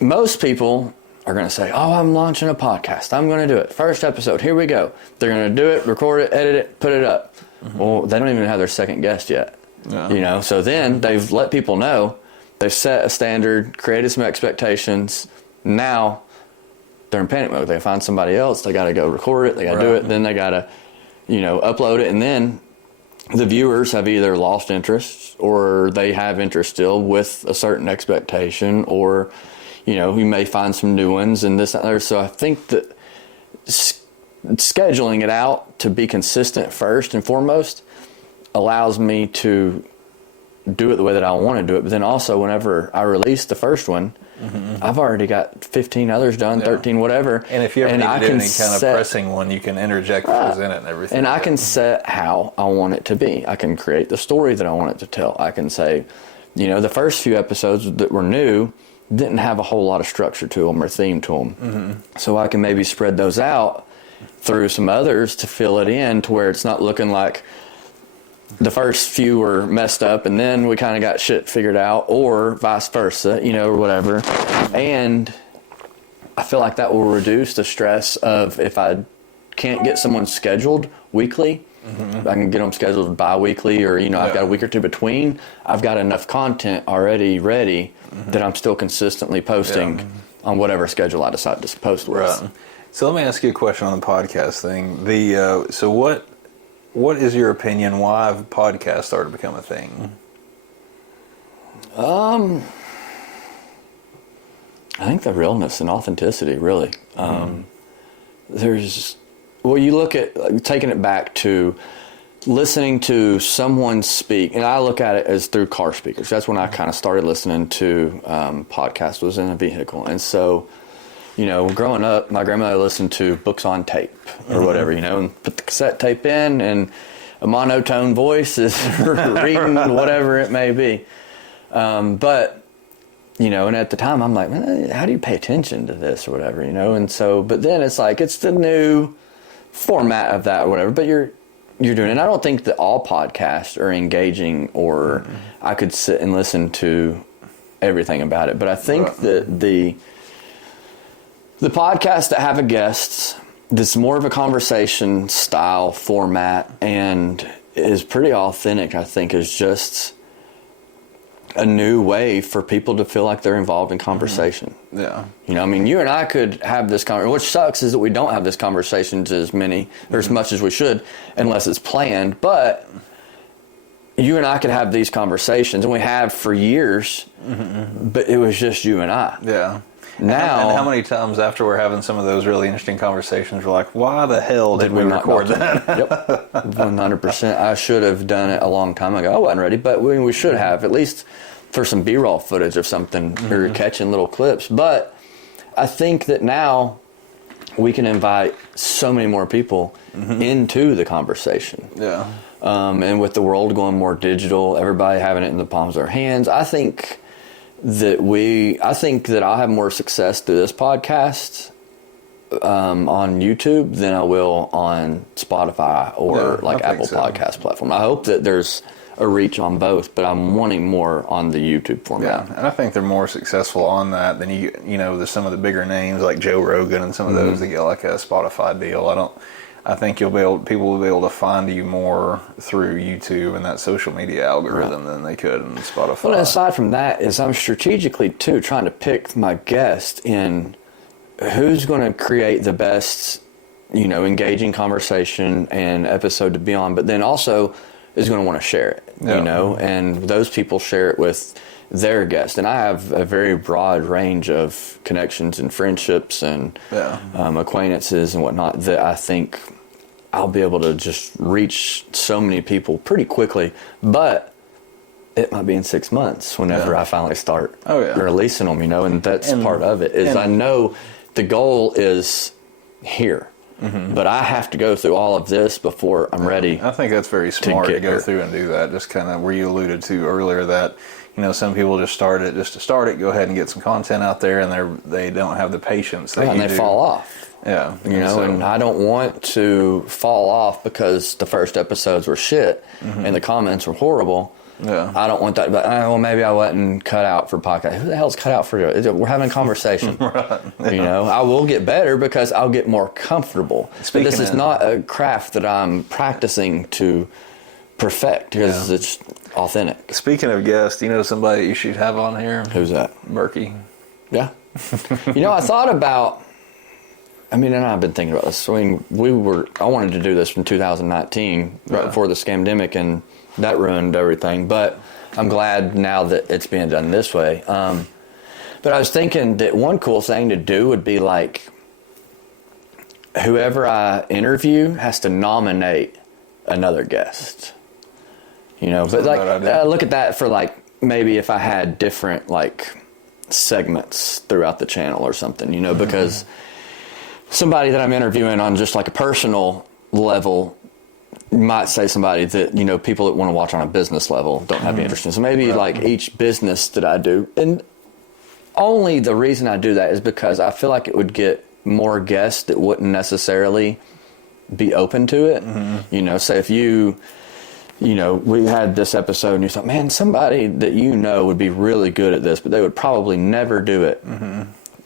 most people are going to say, oh, I'm launching a podcast. I'm going to do it. First episode, here we go. They're going to do it, record it, edit it, put it up. Well, they don't even have their second guest yet. Yeah. You know, so then they've let people know. They've set a standard, created some expectations. Now they're in panic mode. They find somebody else. They got to go record it. They got to do it. Then they got to, upload it. And then the viewers have either lost interest or they have interest still with a certain expectation, or, we may find some new ones and this and that. So I think that scheduling it out to be consistent first and foremost allows me to do it the way that I want to do it. But then also whenever I release the first one, I've already got 15 others done, 13, whatever. And if you ever need to do any kind of pressing one, you can interject those in it and everything. And I can set how I want it to be. I can create the story that I want it to tell. I can say, the first few episodes that were new didn't have a whole lot of structure to them or theme to them. So I can maybe spread those out through some others to fill it in to where it's not looking like the first few were messed up and then we kind of got shit figured out, or vice versa, or whatever. And I feel like that will reduce the stress of if I can't get someone scheduled weekly, I can get them scheduled bi-weekly, or, I've got a week or two between. I've got enough content already ready that I'm still consistently posting on whatever schedule I decide to post with. Right. So let me ask you a question on the podcast thing. So what is your opinion? Why have podcasts started to become a thing? I think the realness and authenticity, really. You look at taking it back to listening to someone speak, and I look at it as through car speakers. That's when I kind of started listening to podcasts, was in a vehicle. And so, growing up, my grandmother listened to books on tape or whatever, and put the cassette tape in, and a monotone voice is reading whatever it may be. But at the time I'm like, man, how do you pay attention to this or whatever, And so, but then it's like, it's the new format of that or whatever, but you're doing it. And I don't think that all podcasts are engaging, or I could sit and listen to everything about it. But I think that the podcasts that have a guest, that's more of a conversation style format and is pretty authentic, I think, is just a new way for people to feel like they're involved in conversation. Yeah. You and I could have this conversation. Which sucks is that we don't have this conversations as many or as much as we should unless it's planned. But you and I could have these conversations, and we have for years, but it was just you and I. Yeah. Now, and how many times after we're having some of those really interesting conversations, we're like, why the hell did we record that? Yep, 100%. I should have done it a long time ago. I wasn't ready, but we should have, at least for some B-roll footage of something, or catching little clips. But I think that now we can invite so many more people into the conversation. Yeah. And with the world going more digital, everybody having it in the palms of their hands, I think that I'll have more success through this podcast on YouTube than I will on Spotify or Apple Podcast platform. I hope that there's a reach on both, but I'm wanting more on the YouTube format. Yeah, and I think they're more successful on that than there's some of the bigger names like Joe Rogan and some of those that get like a Spotify deal. I think people will be able to find you more through YouTube and that social media algorithm than they could in Spotify. Well, aside from that, is I'm strategically too trying to pick my guest in who's going to create the best, engaging conversation and episode to be on, but then also is going to want to share it, and those people share it with their guests. And I have a very broad range of connections and friendships and acquaintances and whatnot that I think I'll be able to just reach so many people pretty quickly. But it might be in 6 months whenever I finally start releasing them, and that's part of it. I know the goal is here. But I have to go through all of this before I'm ready. I think that's very smart to go through and do that. Just kind of where you alluded to earlier that, some people just start it just to start it, go ahead and get some content out there, and they don't have the patience that and they fall off. Yeah. And I don't want to fall off because the first episodes were shit and the comments were horrible. Yeah. I don't want that, but maybe I wasn't cut out for podcast. Who the hell's cut out for it? We're having a conversation. Right. Yeah. I will get better because I'll get more comfortable. But this is not a craft that I'm practicing to perfect because it's authentic. Speaking of guests, somebody you should have on here? Who's that? Murky. Yeah. I thought about, and I've been thinking about this. I wanted to do this in 2019, right before the scamdemic, and that ruined everything. But I'm glad now that it's being done this way. But I was thinking that one cool thing to do would be like, whoever I interview has to nominate another guest. But look at that for maybe if I had different segments throughout the channel or something, because somebody that I'm interviewing on just like a personal level might say somebody that, people that want to watch on a business level don't have any interest in. So maybe each business that I do, and only the reason I do that is because I feel like it would get more guests that wouldn't necessarily be open to it. Say if we had this episode and you thought, man, somebody that would be really good at this, but they would probably never do it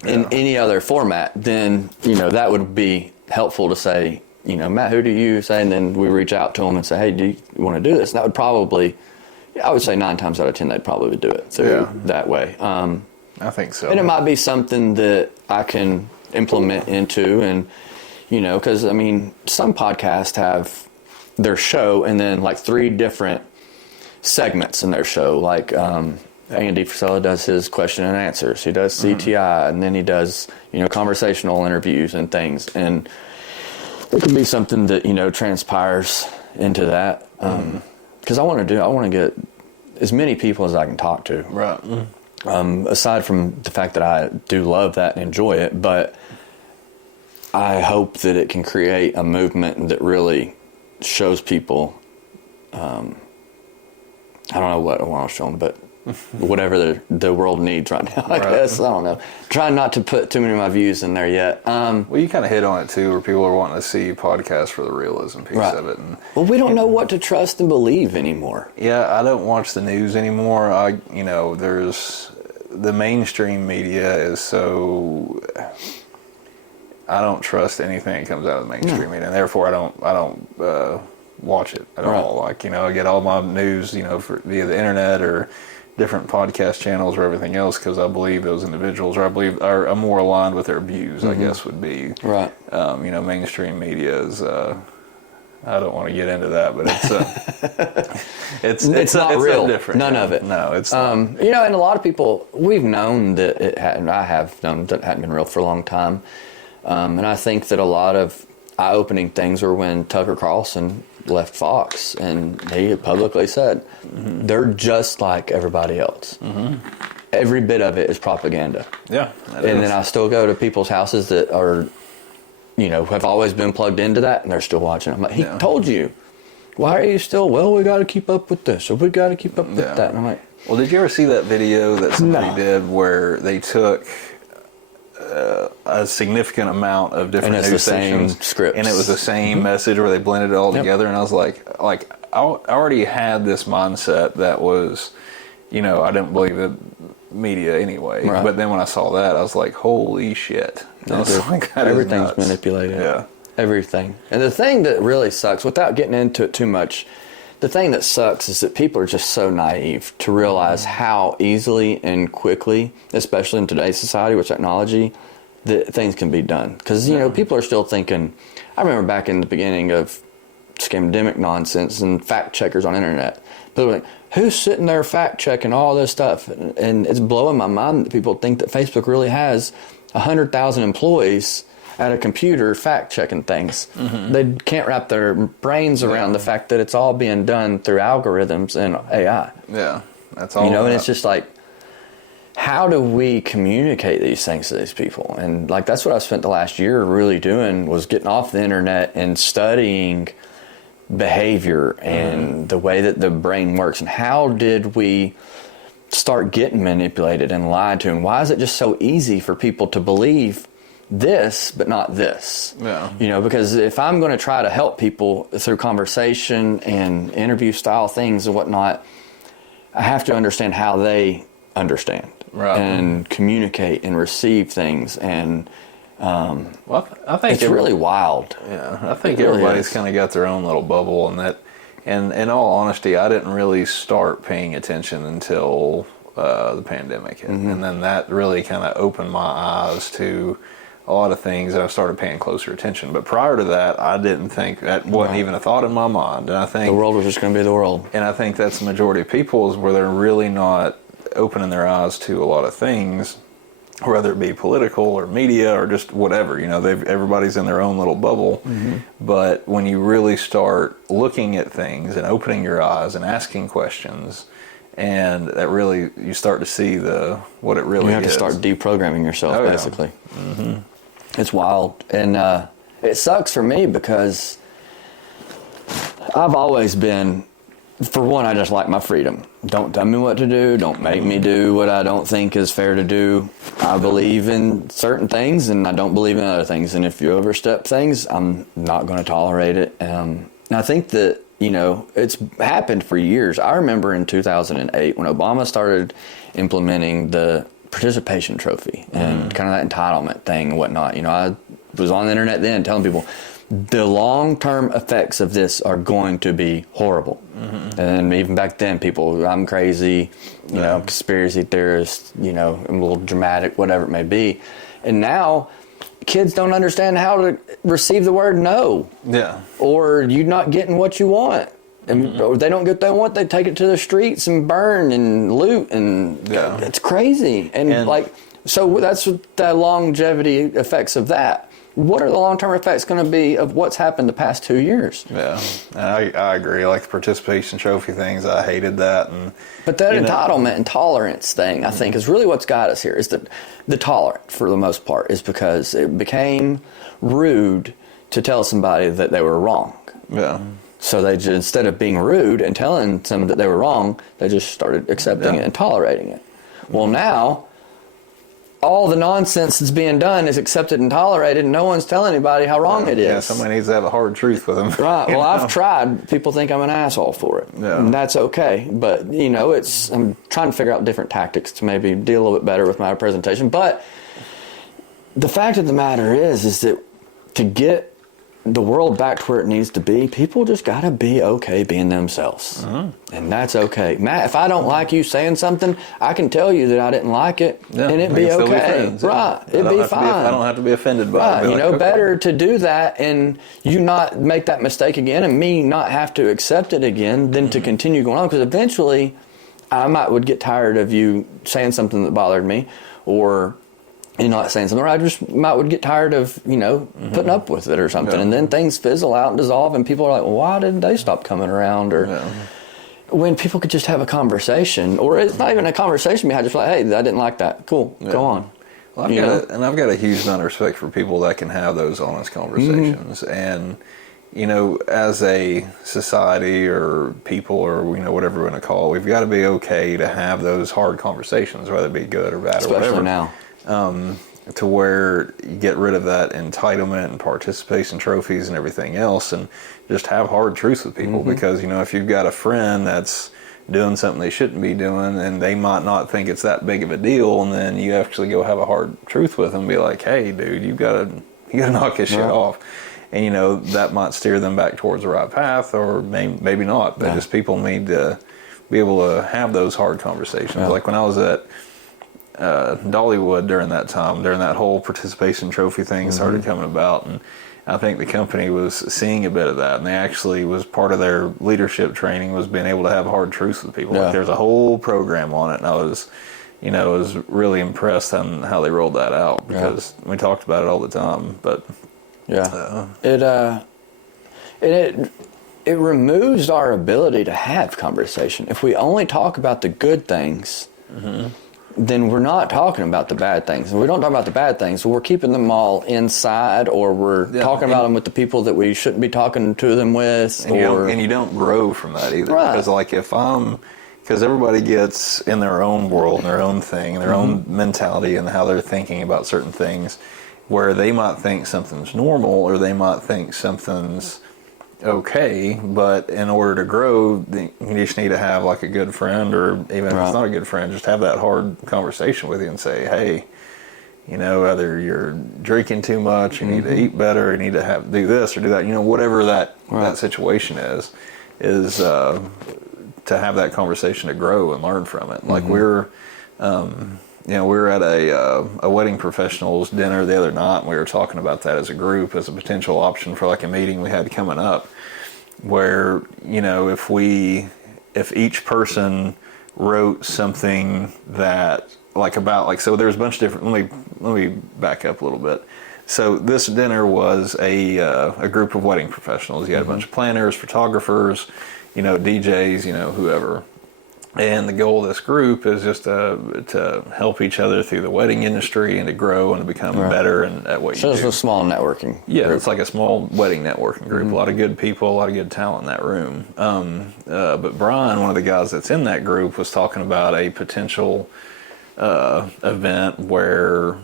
in any other format, then, that would be helpful to say, Matt, who do you say? And then we reach out to them and say, hey, do you want to do this? And that would probably, I would say 9 times out of 10, they'd probably do it through that way. I think so. And it might be something that I can implement into, and, because, some podcasts have their show and then 3 different segments in their show. Andy Frisella does his question and answers. He does CTI, and then he does, conversational interviews and things. And it could be something that, transpires into that. Because I want to get as many people as I can talk to. Right. Aside from the fact that I do love that and enjoy it, but I hope that it can create a movement that really shows people, I don't know what I want to show them, but whatever the world needs right now, I guess. I don't know. Trying not to put too many of my views in there yet. Well, you kind of hit on it too, where people are wanting to see podcasts for the realism piece of it. And, we don't know what to trust and believe anymore. Yeah, I don't watch the news anymore. There's the mainstream media is so. I don't trust anything that comes out of the mainstream media, and therefore I don't watch it at all. I get all my news, via the internet or different podcast channels or everything else, because I believe those individuals, or I believe are more aligned with their views, I guess would be. Right. Mainstream media is, I don't want to get into that, but it's not real. Different. None of it. No, it's not. And a lot of people, we've known that it hadn't, I have known that it hadn't been real for a long time. And I think that a lot of eye-opening things were when Tucker Carlson left Fox, and he publicly said, they're just like everybody else. Every bit of it is propaganda. Yeah. And then I still go to people's houses that are have always been plugged into that, and they're still watching. I'm like, he Yeah. told you. Why are you still? Well, we got to keep up with this, or we got to keep up with that. And I'm like, well, did you ever see that video that somebody No. did where they took a significant amount of different And it's news the same stations, scripts. and it was the same message where they blended it all Yep. together, and I was like, I already had this mindset that was, I didn't believe the media anyway. Right. But then when I saw that, I was like, holy shit! I was like, that is everything's nuts. manipulated. Yeah. Everything. And the thing that really sucks, without getting into it too much, the thing that sucks is that people are just so naive to realize how easily and quickly, especially in today's society with technology, that things can be done. Because, people are still thinking, I remember back in the beginning of scamdemic nonsense and fact checkers on internet, people were like, who's sitting there fact checking all this stuff? And it's blowing my mind that people think that Facebook really has 100,000 employees at a computer fact checking things. Mm-hmm. They can't wrap their brains around the fact that it's all being done through algorithms and AI. Yeah, that's all. And it's just like, how do we communicate these things to these people? And like, that's what I spent the last year really doing, was getting off the internet and studying behavior and the way that the brain works, and how did we start getting manipulated and lied to, and why is it just so easy for people to believe this but not this? Because if I'm going to try to help people through conversation and interview style things and whatnot, I have to understand how they understand and communicate and receive things. And well, I think it's really wild. Yeah, I think everybody's kind of got their own little bubble, and that. And in all honesty, I didn't really start paying attention until the pandemic hit, and then that really kind of opened my eyes to a lot of things, and I started paying closer attention. But prior to that, I didn't think that wasn't even a thought in my mind. And I think the world was just going to be the world. And I think that's the majority of people, is where they're really not opening their eyes to a lot of things, whether it be political or media or just whatever. Everybody's in their own little bubble. But when you really start looking at things and opening your eyes and asking questions, and that really, you start to see what it really is. You have to start deprogramming yourself, basically. It's wild. And it sucks for me because I've always been, for one, I just like my freedom. Don't tell me what to do. Don't make me do what I don't think is fair to do. I believe in certain things, and I don't believe in other things. And if you overstep things, I'm not going to tolerate it. And I think that, it's happened for years. I remember in 2008 when Obama started implementing the participation trophy and kind of that entitlement thing and whatnot. I was on the internet then telling people, the long-term effects of this are going to be horrible. And even back then, people, I'm crazy, conspiracy theorist, I'm a little dramatic, whatever it may be. And now, kids don't understand how to receive the word no. Yeah. Or you're not getting what you want. And or they don't get what they want, they take it to the streets and burn and loot, and it's crazy. And so that's the longevity effects of that. What are the long-term effects going to be of what's happened the past 2 years? Yeah, I agree. Like the participation trophy things, I hated that. But that entitlement and tolerance thing, I think, is really what's got us here. Is that the tolerant, for the most part, is because it became rude to tell somebody that they were wrong. Yeah. So they just, instead of being rude and telling them that they were wrong, they just started accepting it and tolerating it. Well, now, all the nonsense that's being done is accepted and tolerated, and no one's telling anybody how wrong it is. Yeah, somebody needs to have a hard truth with them. Right. Well, I've tried. People think I'm an asshole for it. Yeah. And that's okay. But, I'm trying to figure out different tactics to maybe deal a little bit better with my presentation. But the fact of the matter is that to get the world back to where it needs to be, people just got to be okay being themselves. And that's okay. Matt, if I don't like you saying something, I can tell you that I didn't like it, and it'd be okay. Right. It'd be fine. I don't have to be offended by it. Right. Better to do that and you not make that mistake again and me not have to accept it again than to continue going on, because eventually I would get tired of you saying something that bothered me, or not saying something, or I just would get tired of, putting up with it or something. And then things fizzle out and dissolve, and people are like, well, why didn't they stop coming around? Or when people could just have a conversation, or it's not even a conversation behind, just like, hey, I didn't like that. Cool, go on. Well, I've got a huge amount of respect for people that can have those honest conversations. And, as a society or people or, whatever we want to call it, we've got to be okay to have those hard conversations, whether it be good or bad or whatever. Especially now. To where you get rid of that entitlement and participation trophies and everything else and just have hard truths with people. Because, if you've got a friend that's doing something they shouldn't be doing and they might not think it's that big of a deal, and then you actually go have a hard truth with them and be like, hey, dude, you gotta knock this shit off. And, that might steer them back towards the right path, or maybe not. But just people need to be able to have those hard conversations. Like when I was at Dollywood during that time, during that whole participation trophy thing started coming about, and I think the company was seeing a bit of that, and they actually was part of their leadership training was being able to have hard truths with people. Like there's a whole program on it, and I was really impressed on how they rolled that out, because we talked about it all the time. But it removes our ability to have conversation. If we only talk about the good things, then we're not talking about the bad things. If we don't talk about the bad things, we're keeping them all inside, or we're talking about them with the people that we shouldn't be talking to them with. And you don't grow from that either. Because because everybody gets in their own world, and their own thing, and their own mentality, and how they're thinking about certain things, where they might think something's normal, or they might think something's okay, but in order to grow, you just need to have like a good friend, or even if it's not a good friend, just have that hard conversation with you and say, hey, whether you're drinking too much, you need to eat better, you need to do this or do that, whatever that situation is to have that conversation to grow and learn from it. Like we were at a wedding professionals dinner the other night, and we were talking about that as a group, as a potential option for like a meeting we had coming up, where, if each person wrote something that so there's a bunch of different, let me back up a little bit. So this dinner was a group of wedding professionals. You had a bunch of planners, photographers, DJs, whoever. And the goal of this group is just to help each other through the wedding industry and to grow and to become better at what you do. So it's a small networking group. It's like a small wedding networking group. A lot of good people, a lot of good talent in that room. But Brian, one of the guys that's in that group, was talking about a potential event where,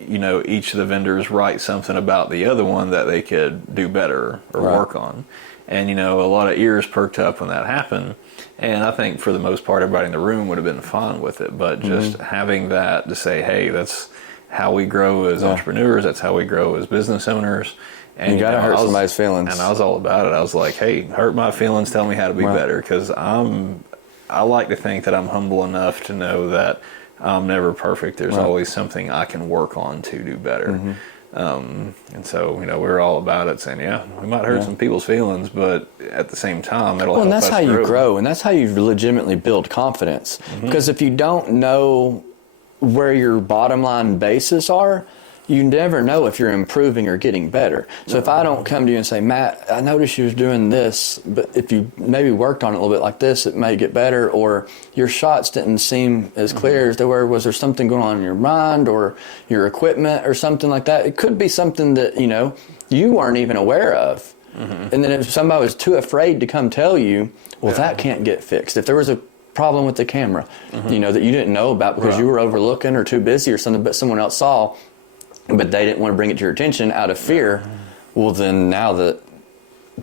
each of the vendors write something about the other one that they could do better or work on. And, a lot of ears perked up when that happened. And I think for the most part, everybody in the room would have been fine with it. But just having that to say, hey, that's how we grow as entrepreneurs. That's how we grow as business owners. And you got to hurt somebody's feelings. And I was all about it. I was like, hey, hurt my feelings. Tell me how to be better. Because I like to think that I'm humble enough to know that I'm never perfect. There's always something I can work on to do better. And so, we're all about it, saying, we might hurt some people's feelings, but at the same time, it'll help us grow. And that's how you grow, and that's how you legitimately build confidence. Because if you don't know where your bottom line bases are, you never know if you're improving or getting better. So if I don't come to you and say, Matt, I noticed you was doing this, but if you maybe worked on it a little bit like this, it may get better, or your shots didn't seem as clear as they were. Was there something going on in your mind or your equipment or something like that? It could be something that, you weren't even aware of. And then if somebody was too afraid to come tell you, that can't get fixed. If there was a problem with the camera, that you didn't know about because you were overlooking or too busy or something, but someone else saw, but they didn't want to bring it to your attention out of fear, well, then now the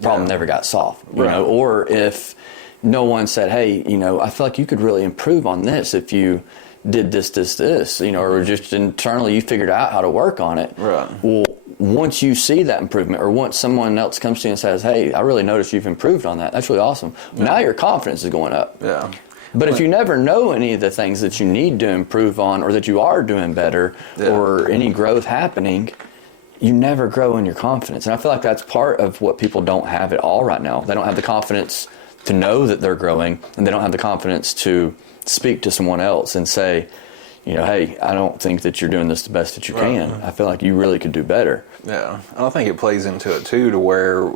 problem never got solved. You know? Or if no one said, hey, I feel like you could really improve on this if you did this, or just internally you figured out how to work on it. Right. Well, once you see that improvement, or once someone else comes to you and says, hey, I really noticed you've improved on that, that's really awesome. Now your confidence is going up. Yeah. But if you never know any of the things that you need to improve on, or that you are doing better, or any growth happening, you never grow in your confidence. And I feel like that's part of what people don't have at all right now. They don't have the confidence to know that they're growing, and they don't have the confidence to speak to someone else and say, hey, I don't think that you're doing this the best that you can. I feel like you really could do better. Yeah. And I think it plays into it, too, to where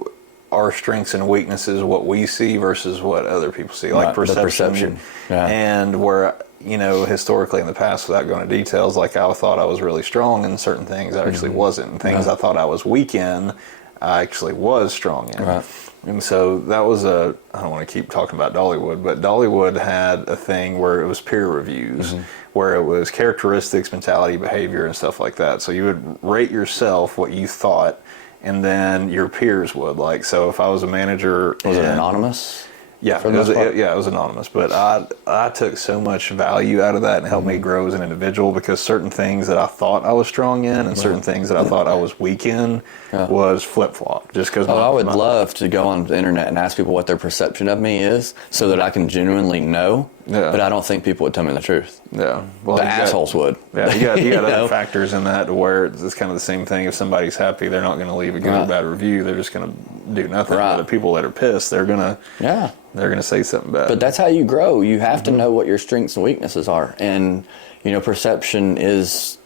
our strengths and weaknesses, what we see versus what other people see, like Right, the perception. Yeah. And where, historically in the past, without going into details, like I thought I was really strong in certain things, I actually wasn't. And things I thought I was weak in, I actually was strong in. Right. And so that was I don't want to keep talking about Dollywood, but Dollywood had a thing where it was peer reviews, where it was characteristics, mentality, behavior, and stuff like that. So you would rate yourself what you thought, and then your peers would. Like, so if I was a manager... Was it anonymous? Yeah, it was anonymous. But I took so much value out of that and helped me grow as an individual, because certain things that I thought I was strong in and certain things that I thought I was weak in was flip-flop. Just because... I would love to go on the internet and ask people what their perception of me is so that I can genuinely know. Yeah. But I don't think people would tell me the truth. Yeah. Well, the assholes would. Yeah, you got other factors in that, to where it's kind of the same thing. If somebody's happy, they're not going to leave a good or bad review. They're just going to do nothing. But the people that are pissed, they're going to say something bad. But that's how you grow. You have to know what your strengths and weaknesses are. And, perception is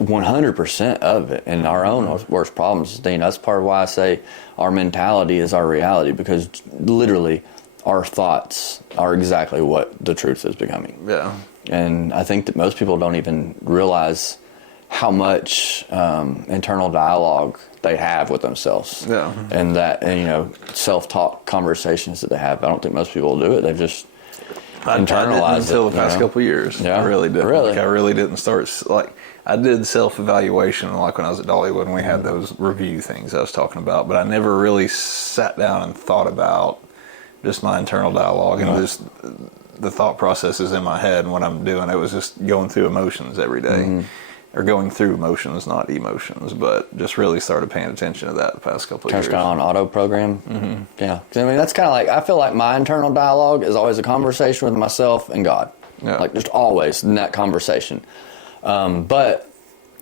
100% of it. And our own worst problems, Dean. That's part of why I say our mentality is our reality, because literally our thoughts are exactly what the truth is becoming. Yeah. And I think that most people don't even realize how much internal dialogue they have with themselves. Yeah. And that, self-talk conversations that they have. I don't think most people do it. They just internalize it. Until the past couple of years. Yeah. I really didn't. Really? Like, I really didn't start, I did self-evaluation, like when I was at Dollywood, and we had those review things I was talking about, but I never really sat down and thought about just my internal dialogue and just the thought processes in my head and what I'm doing. It was just going through emotions every day, or going through emotions, not emotions, but just really started paying attention to that the past couple of years. Kind of on auto program. Yeah. That's kind of like, I feel like my internal dialogue is always a conversation with myself and God. Yeah. Like, just always in that conversation. But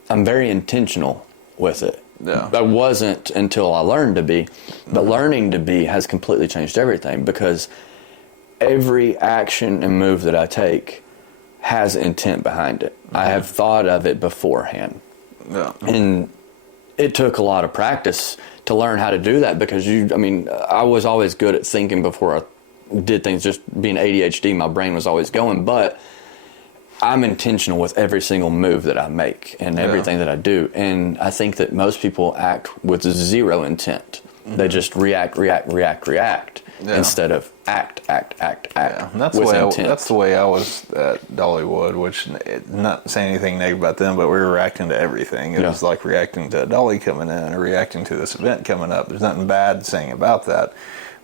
I'm very intentional with it. Yeah. I wasn't until I learned to be. But learning to be has completely changed everything, because every action and move that I take has intent behind it. I have thought of it beforehand. Yeah. And it took a lot of practice to learn how to do that, because I was always good at thinking before I did things. Just being ADHD, my brain was always going, but I'm intentional with every single move that I make and everything that I do. And I think that most people act with zero intent. They just react instead of act Yeah, and that's with the way intent. that's the way I was at Dollywood, which, not saying anything negative about them, but we were reacting to everything. It was like reacting to a Dolly coming in or reacting to this event coming up. There's nothing bad saying about that.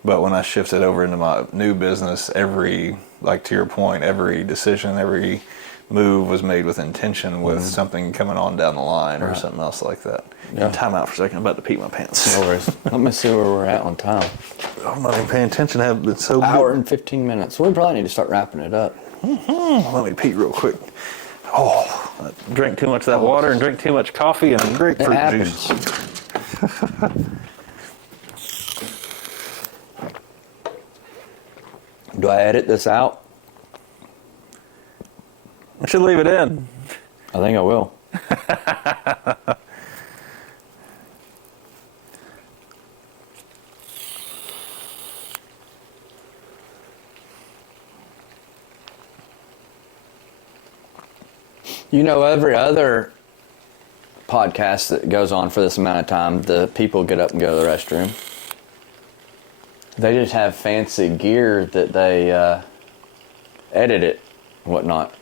But when I shifted over into my new business, to your point, every decision, every move was made with intention, with something coming on down the line or something else like that. Yeah. Time out for a second. I'm about to pee my pants. No worries. Let me see where we're at on time. I'm not even paying attention. I have been so Hour and 15 minutes. We probably need to start wrapping it up. Let me pee real quick. Oh, I drank too much of that water and drank too much coffee and grapefruit juice. Do I edit this out? I should leave it in. I think I will. Every other podcast that goes on for this amount of time, the people get up and go to the restroom. They just have fancy gear that they edit it and whatnot.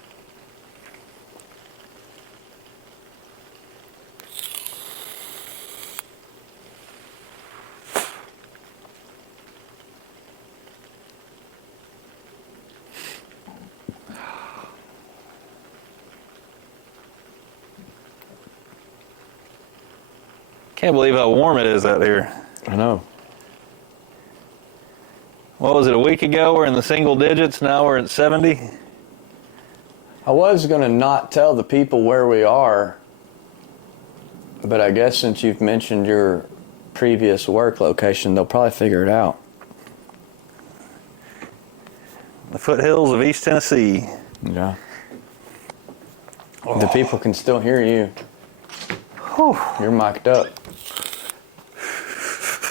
Can't believe how warm it is out here. I know. What was it, a week ago? We're in the single digits. Now we're at 70. I was going to not tell the people where we are, but I guess since you've mentioned your previous work location, they'll probably figure it out. The foothills of East Tennessee. Yeah. The people can still hear you. Whew. You're mic'd up.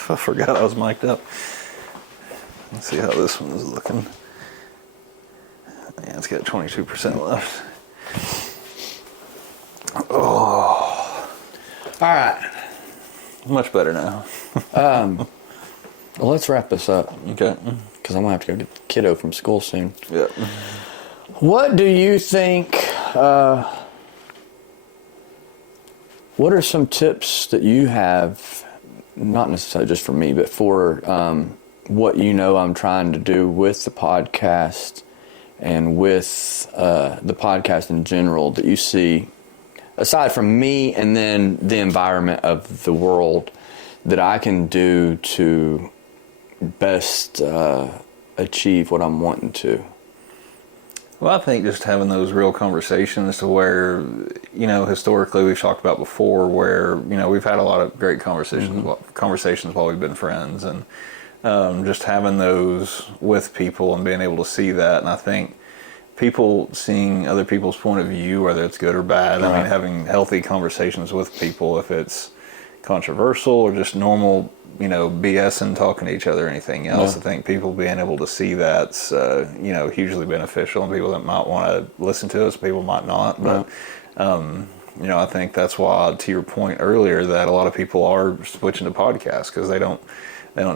I forgot I was mic'd up. Let's see how this one is looking. Yeah, it's got 22% left. Oh. All right. Much better now. Well, let's wrap this up. Okay. Because I'm going to have to go get the kiddo from school soon. Yeah. What do you think, what are some tips that you have, not necessarily just for me, but for what you know I'm trying to do with the podcast and with the podcast in general that you see, aside from me and then the environment of the world, that I can do to best achieve what I'm wanting to? Well, I think just having those real conversations to where, you know, historically we've talked about before where, you know, we've had a lot of great conversations while we've been friends, and just having those with people and being able to see that. And I think people seeing other people's point of view, whether it's good or bad, I mean, having healthy conversations with people, if it's controversial or just normal, you know, BS and talking to each other or anything else. I think people being able to see that's, you know, hugely beneficial, and people that might want to listen to us, people might not. But, you know, I think that's why, to your point earlier, that a lot of people are switching to podcasts because they don't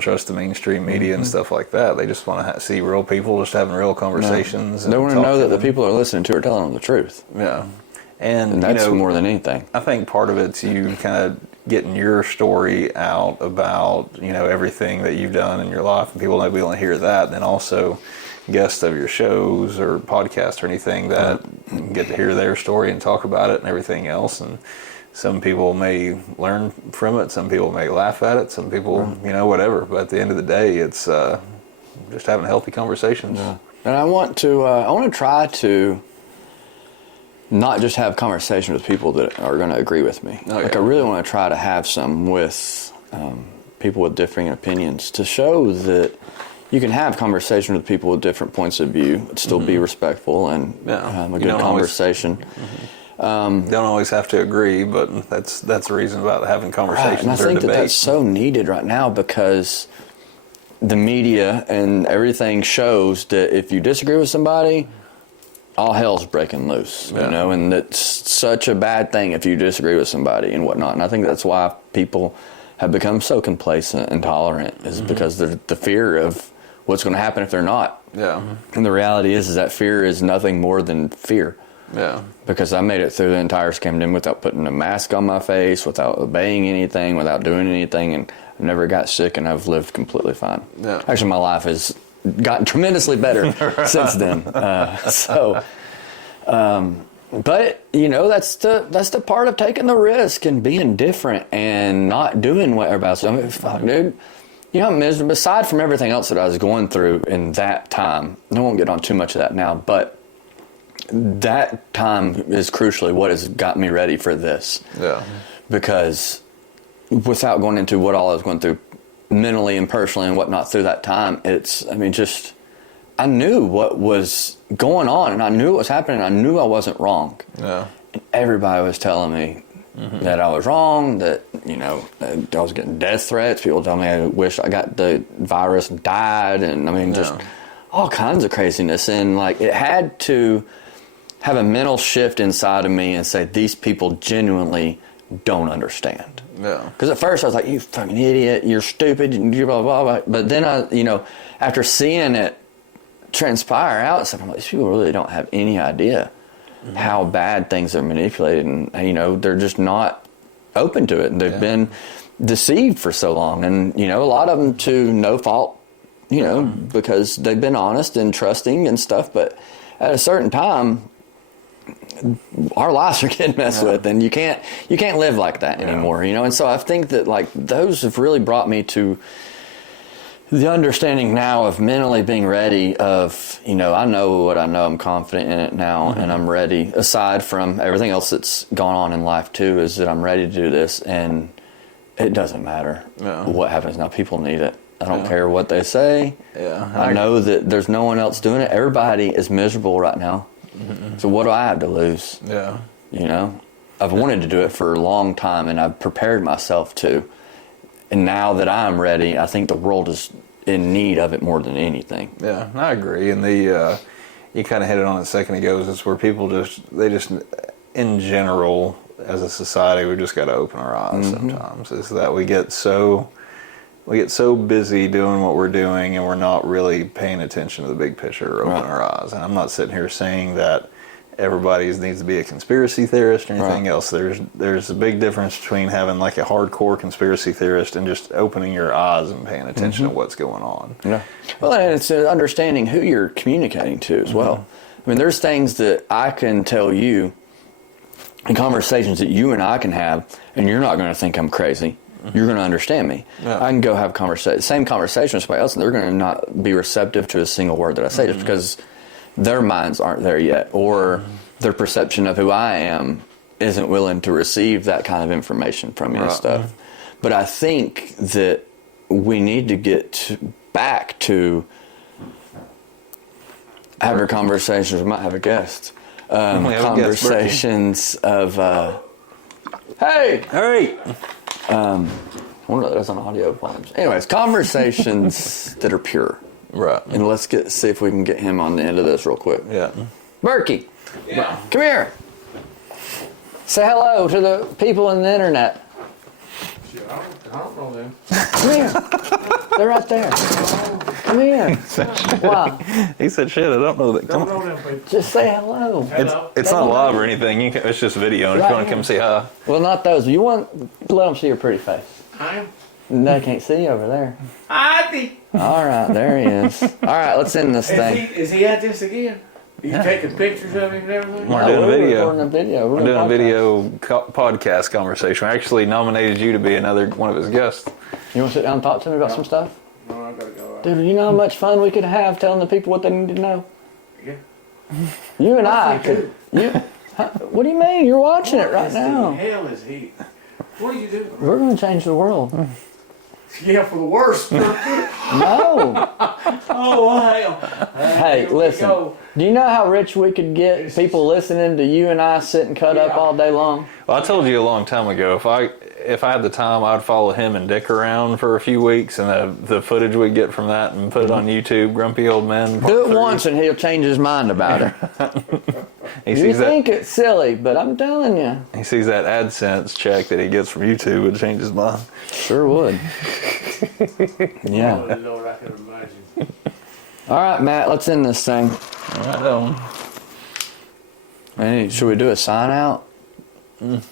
trust the mainstream media and stuff like that. They just want to see real people just having real conversations. They want to know that the people they're listening to are telling them the truth. Yeah. And that's, you know, more than anything. I think part of it's you kind of getting your story out about, you know, everything that you've done in your life, and people may be able to hear that. And then also guests of your shows or podcasts or anything that get to hear their story and talk about it and everything else. And some people may learn from it, some people may laugh at it, some people, you know, whatever. But at the end of the day, it's just having healthy conversations. Yeah. And I want to try to not just have conversations with people that are going to agree with me. I really want to try to have some with people with differing opinions to show that you can have conversations with people with different points of view, but still be respectful and a good conversation. Don't always have to agree, but that's the reason about having conversations. Right. And I think that's so needed right now, because the media and everything shows that if you disagree with somebody, all hell's breaking loose, you know, and it's such a bad thing if you disagree with somebody and whatnot. And I think that's why people have become so complacent and tolerant, is because the fear of what's going to happen if they're not. Yeah. And the reality is that fear is nothing more than fear. Yeah. Because I made it through the entire scam without putting a mask on my face, without obeying anything, without doing anything, and I never got sick, and I've lived completely fine. Yeah. Actually, my life has gotten tremendously better since then. But you know, that's the part of taking the risk and being different and not doing what everybody's doing. I mean, fuck, dude. You know, miserable. Aside from everything else that I was going through in that time, I won't get on too much of that now, but that time is crucially what has got me ready for this. Yeah. Because without going into what all I was going through mentally and personally and whatnot through that time, I knew what was going on, and I knew what was happening. I knew I wasn't wrong. Yeah. And everybody was telling me that I was wrong, that, you know, I was getting death threats. People telling me I wish I got the virus and died, and I mean, just all kinds of craziness. And like, it had to have a mental shift inside of me and say, these people genuinely don't understand. Yeah. Because at first I was like, you fucking idiot, you're stupid, you blah, blah, blah. But then after seeing it transpire out, I'm like, these people really don't have any idea how bad things are manipulated, and, you know, they're just not open to it. And they've been deceived for so long, and, you know, a lot of them to no fault, you know, because they've been honest and trusting and stuff. But at a certain time, our lives are getting messed with, and you can't live like that anymore, you know. And so I think that, like, those have really brought me to the understanding now of mentally being ready of, you know, I know what I know, I'm confident in it now, and I'm ready, aside from everything else that's gone on in life too, is that I'm ready to do this, and it doesn't matter what happens now. People need it. I don't care what they say. Yeah. I know that there's no one else doing it. Everybody is miserable right now. So what do I have to lose? Yeah. You know, I've wanted to do it for a long time, and I've prepared myself to. And now that I'm ready, I think the world is in need of it more than anything. Yeah, I agree. And you kind of hit it on a second ago. It's where people in general, as a society, we just got to open our eyes sometimes. Is that we get so busy doing what we're doing, and we're not really paying attention to the big picture or opening our eyes. And I'm not sitting here saying that everybody needs to be a conspiracy theorist or anything else. There's a big difference between having like a hardcore conspiracy theorist and just opening your eyes and paying attention to what's going on. Yeah. Well, and it's understanding who you're communicating to as well. I mean, there's things that I can tell you in conversations that you and I can have, and you're not going to think I'm crazy. You're going to understand me. Yeah. I can go have same conversation with somebody else, and they're going to not be receptive to a single word that I say just because their minds aren't there yet, or their perception of who I am isn't willing to receive that kind of information from me and stuff. But I think that we need to get back to having conversations. We might have a guest. Conversations of, hey! I wonder if that's on audio volumes. Anyways, conversations that are pure. Right. And let's see if we can get him on the end of this real quick. Yeah. Berkey. Yeah. Come here. Say hello to the people in the internet. Shit, I don't know them. Come here. They're right there. Come here. Wow. He said, "Shit, I don't know that." Don't know them people. Just say hello. It's not live or anything. It's just video. And if you want to come say hi. Well, not those. You want to let them see your pretty face. I am. They can't see you over there. I All right, there he is. All right, let's end this thing. Is he at this again? You taking pictures of him and everything? We're doing a video. Recording a video. We're doing a video podcast conversation. I actually nominated you to be another one of his guests. You want to sit down and talk to me about some stuff? No, I gotta go. Dude, you know how much fun we could have telling the people what they need to know? Yeah. You and I could. What do you mean? You're watching it right now. What the hell is he? What are you doing? We're going to change the world. Yeah, for the worst. No. Oh, hell. Hey, listen. Do you know how rich we could get people listening to you and I sit and cut up all day long? Well, I told you a long time ago, if I had the time, I'd follow him and Dick around for a few weeks, and the footage we'd get from that and put it on YouTube. Grumpy Old Men. Do it once and he'll change his mind about it. You think it's silly, but I'm telling you. He sees that AdSense check that he gets from YouTube, would change his mind. Sure would. Yeah. Oh, Lord, I can imagine. All right, Matt, let's end this thing. All right, Hey, should we do a sign out?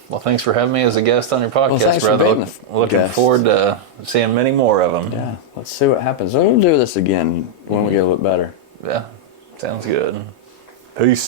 Well, thanks for having me as a guest on your podcast, thanks for brother. being a Looking guest. forward to seeing many more of them. Yeah, let's see what happens. We'll do this again when we get a little bit better. Yeah, sounds good. Peace.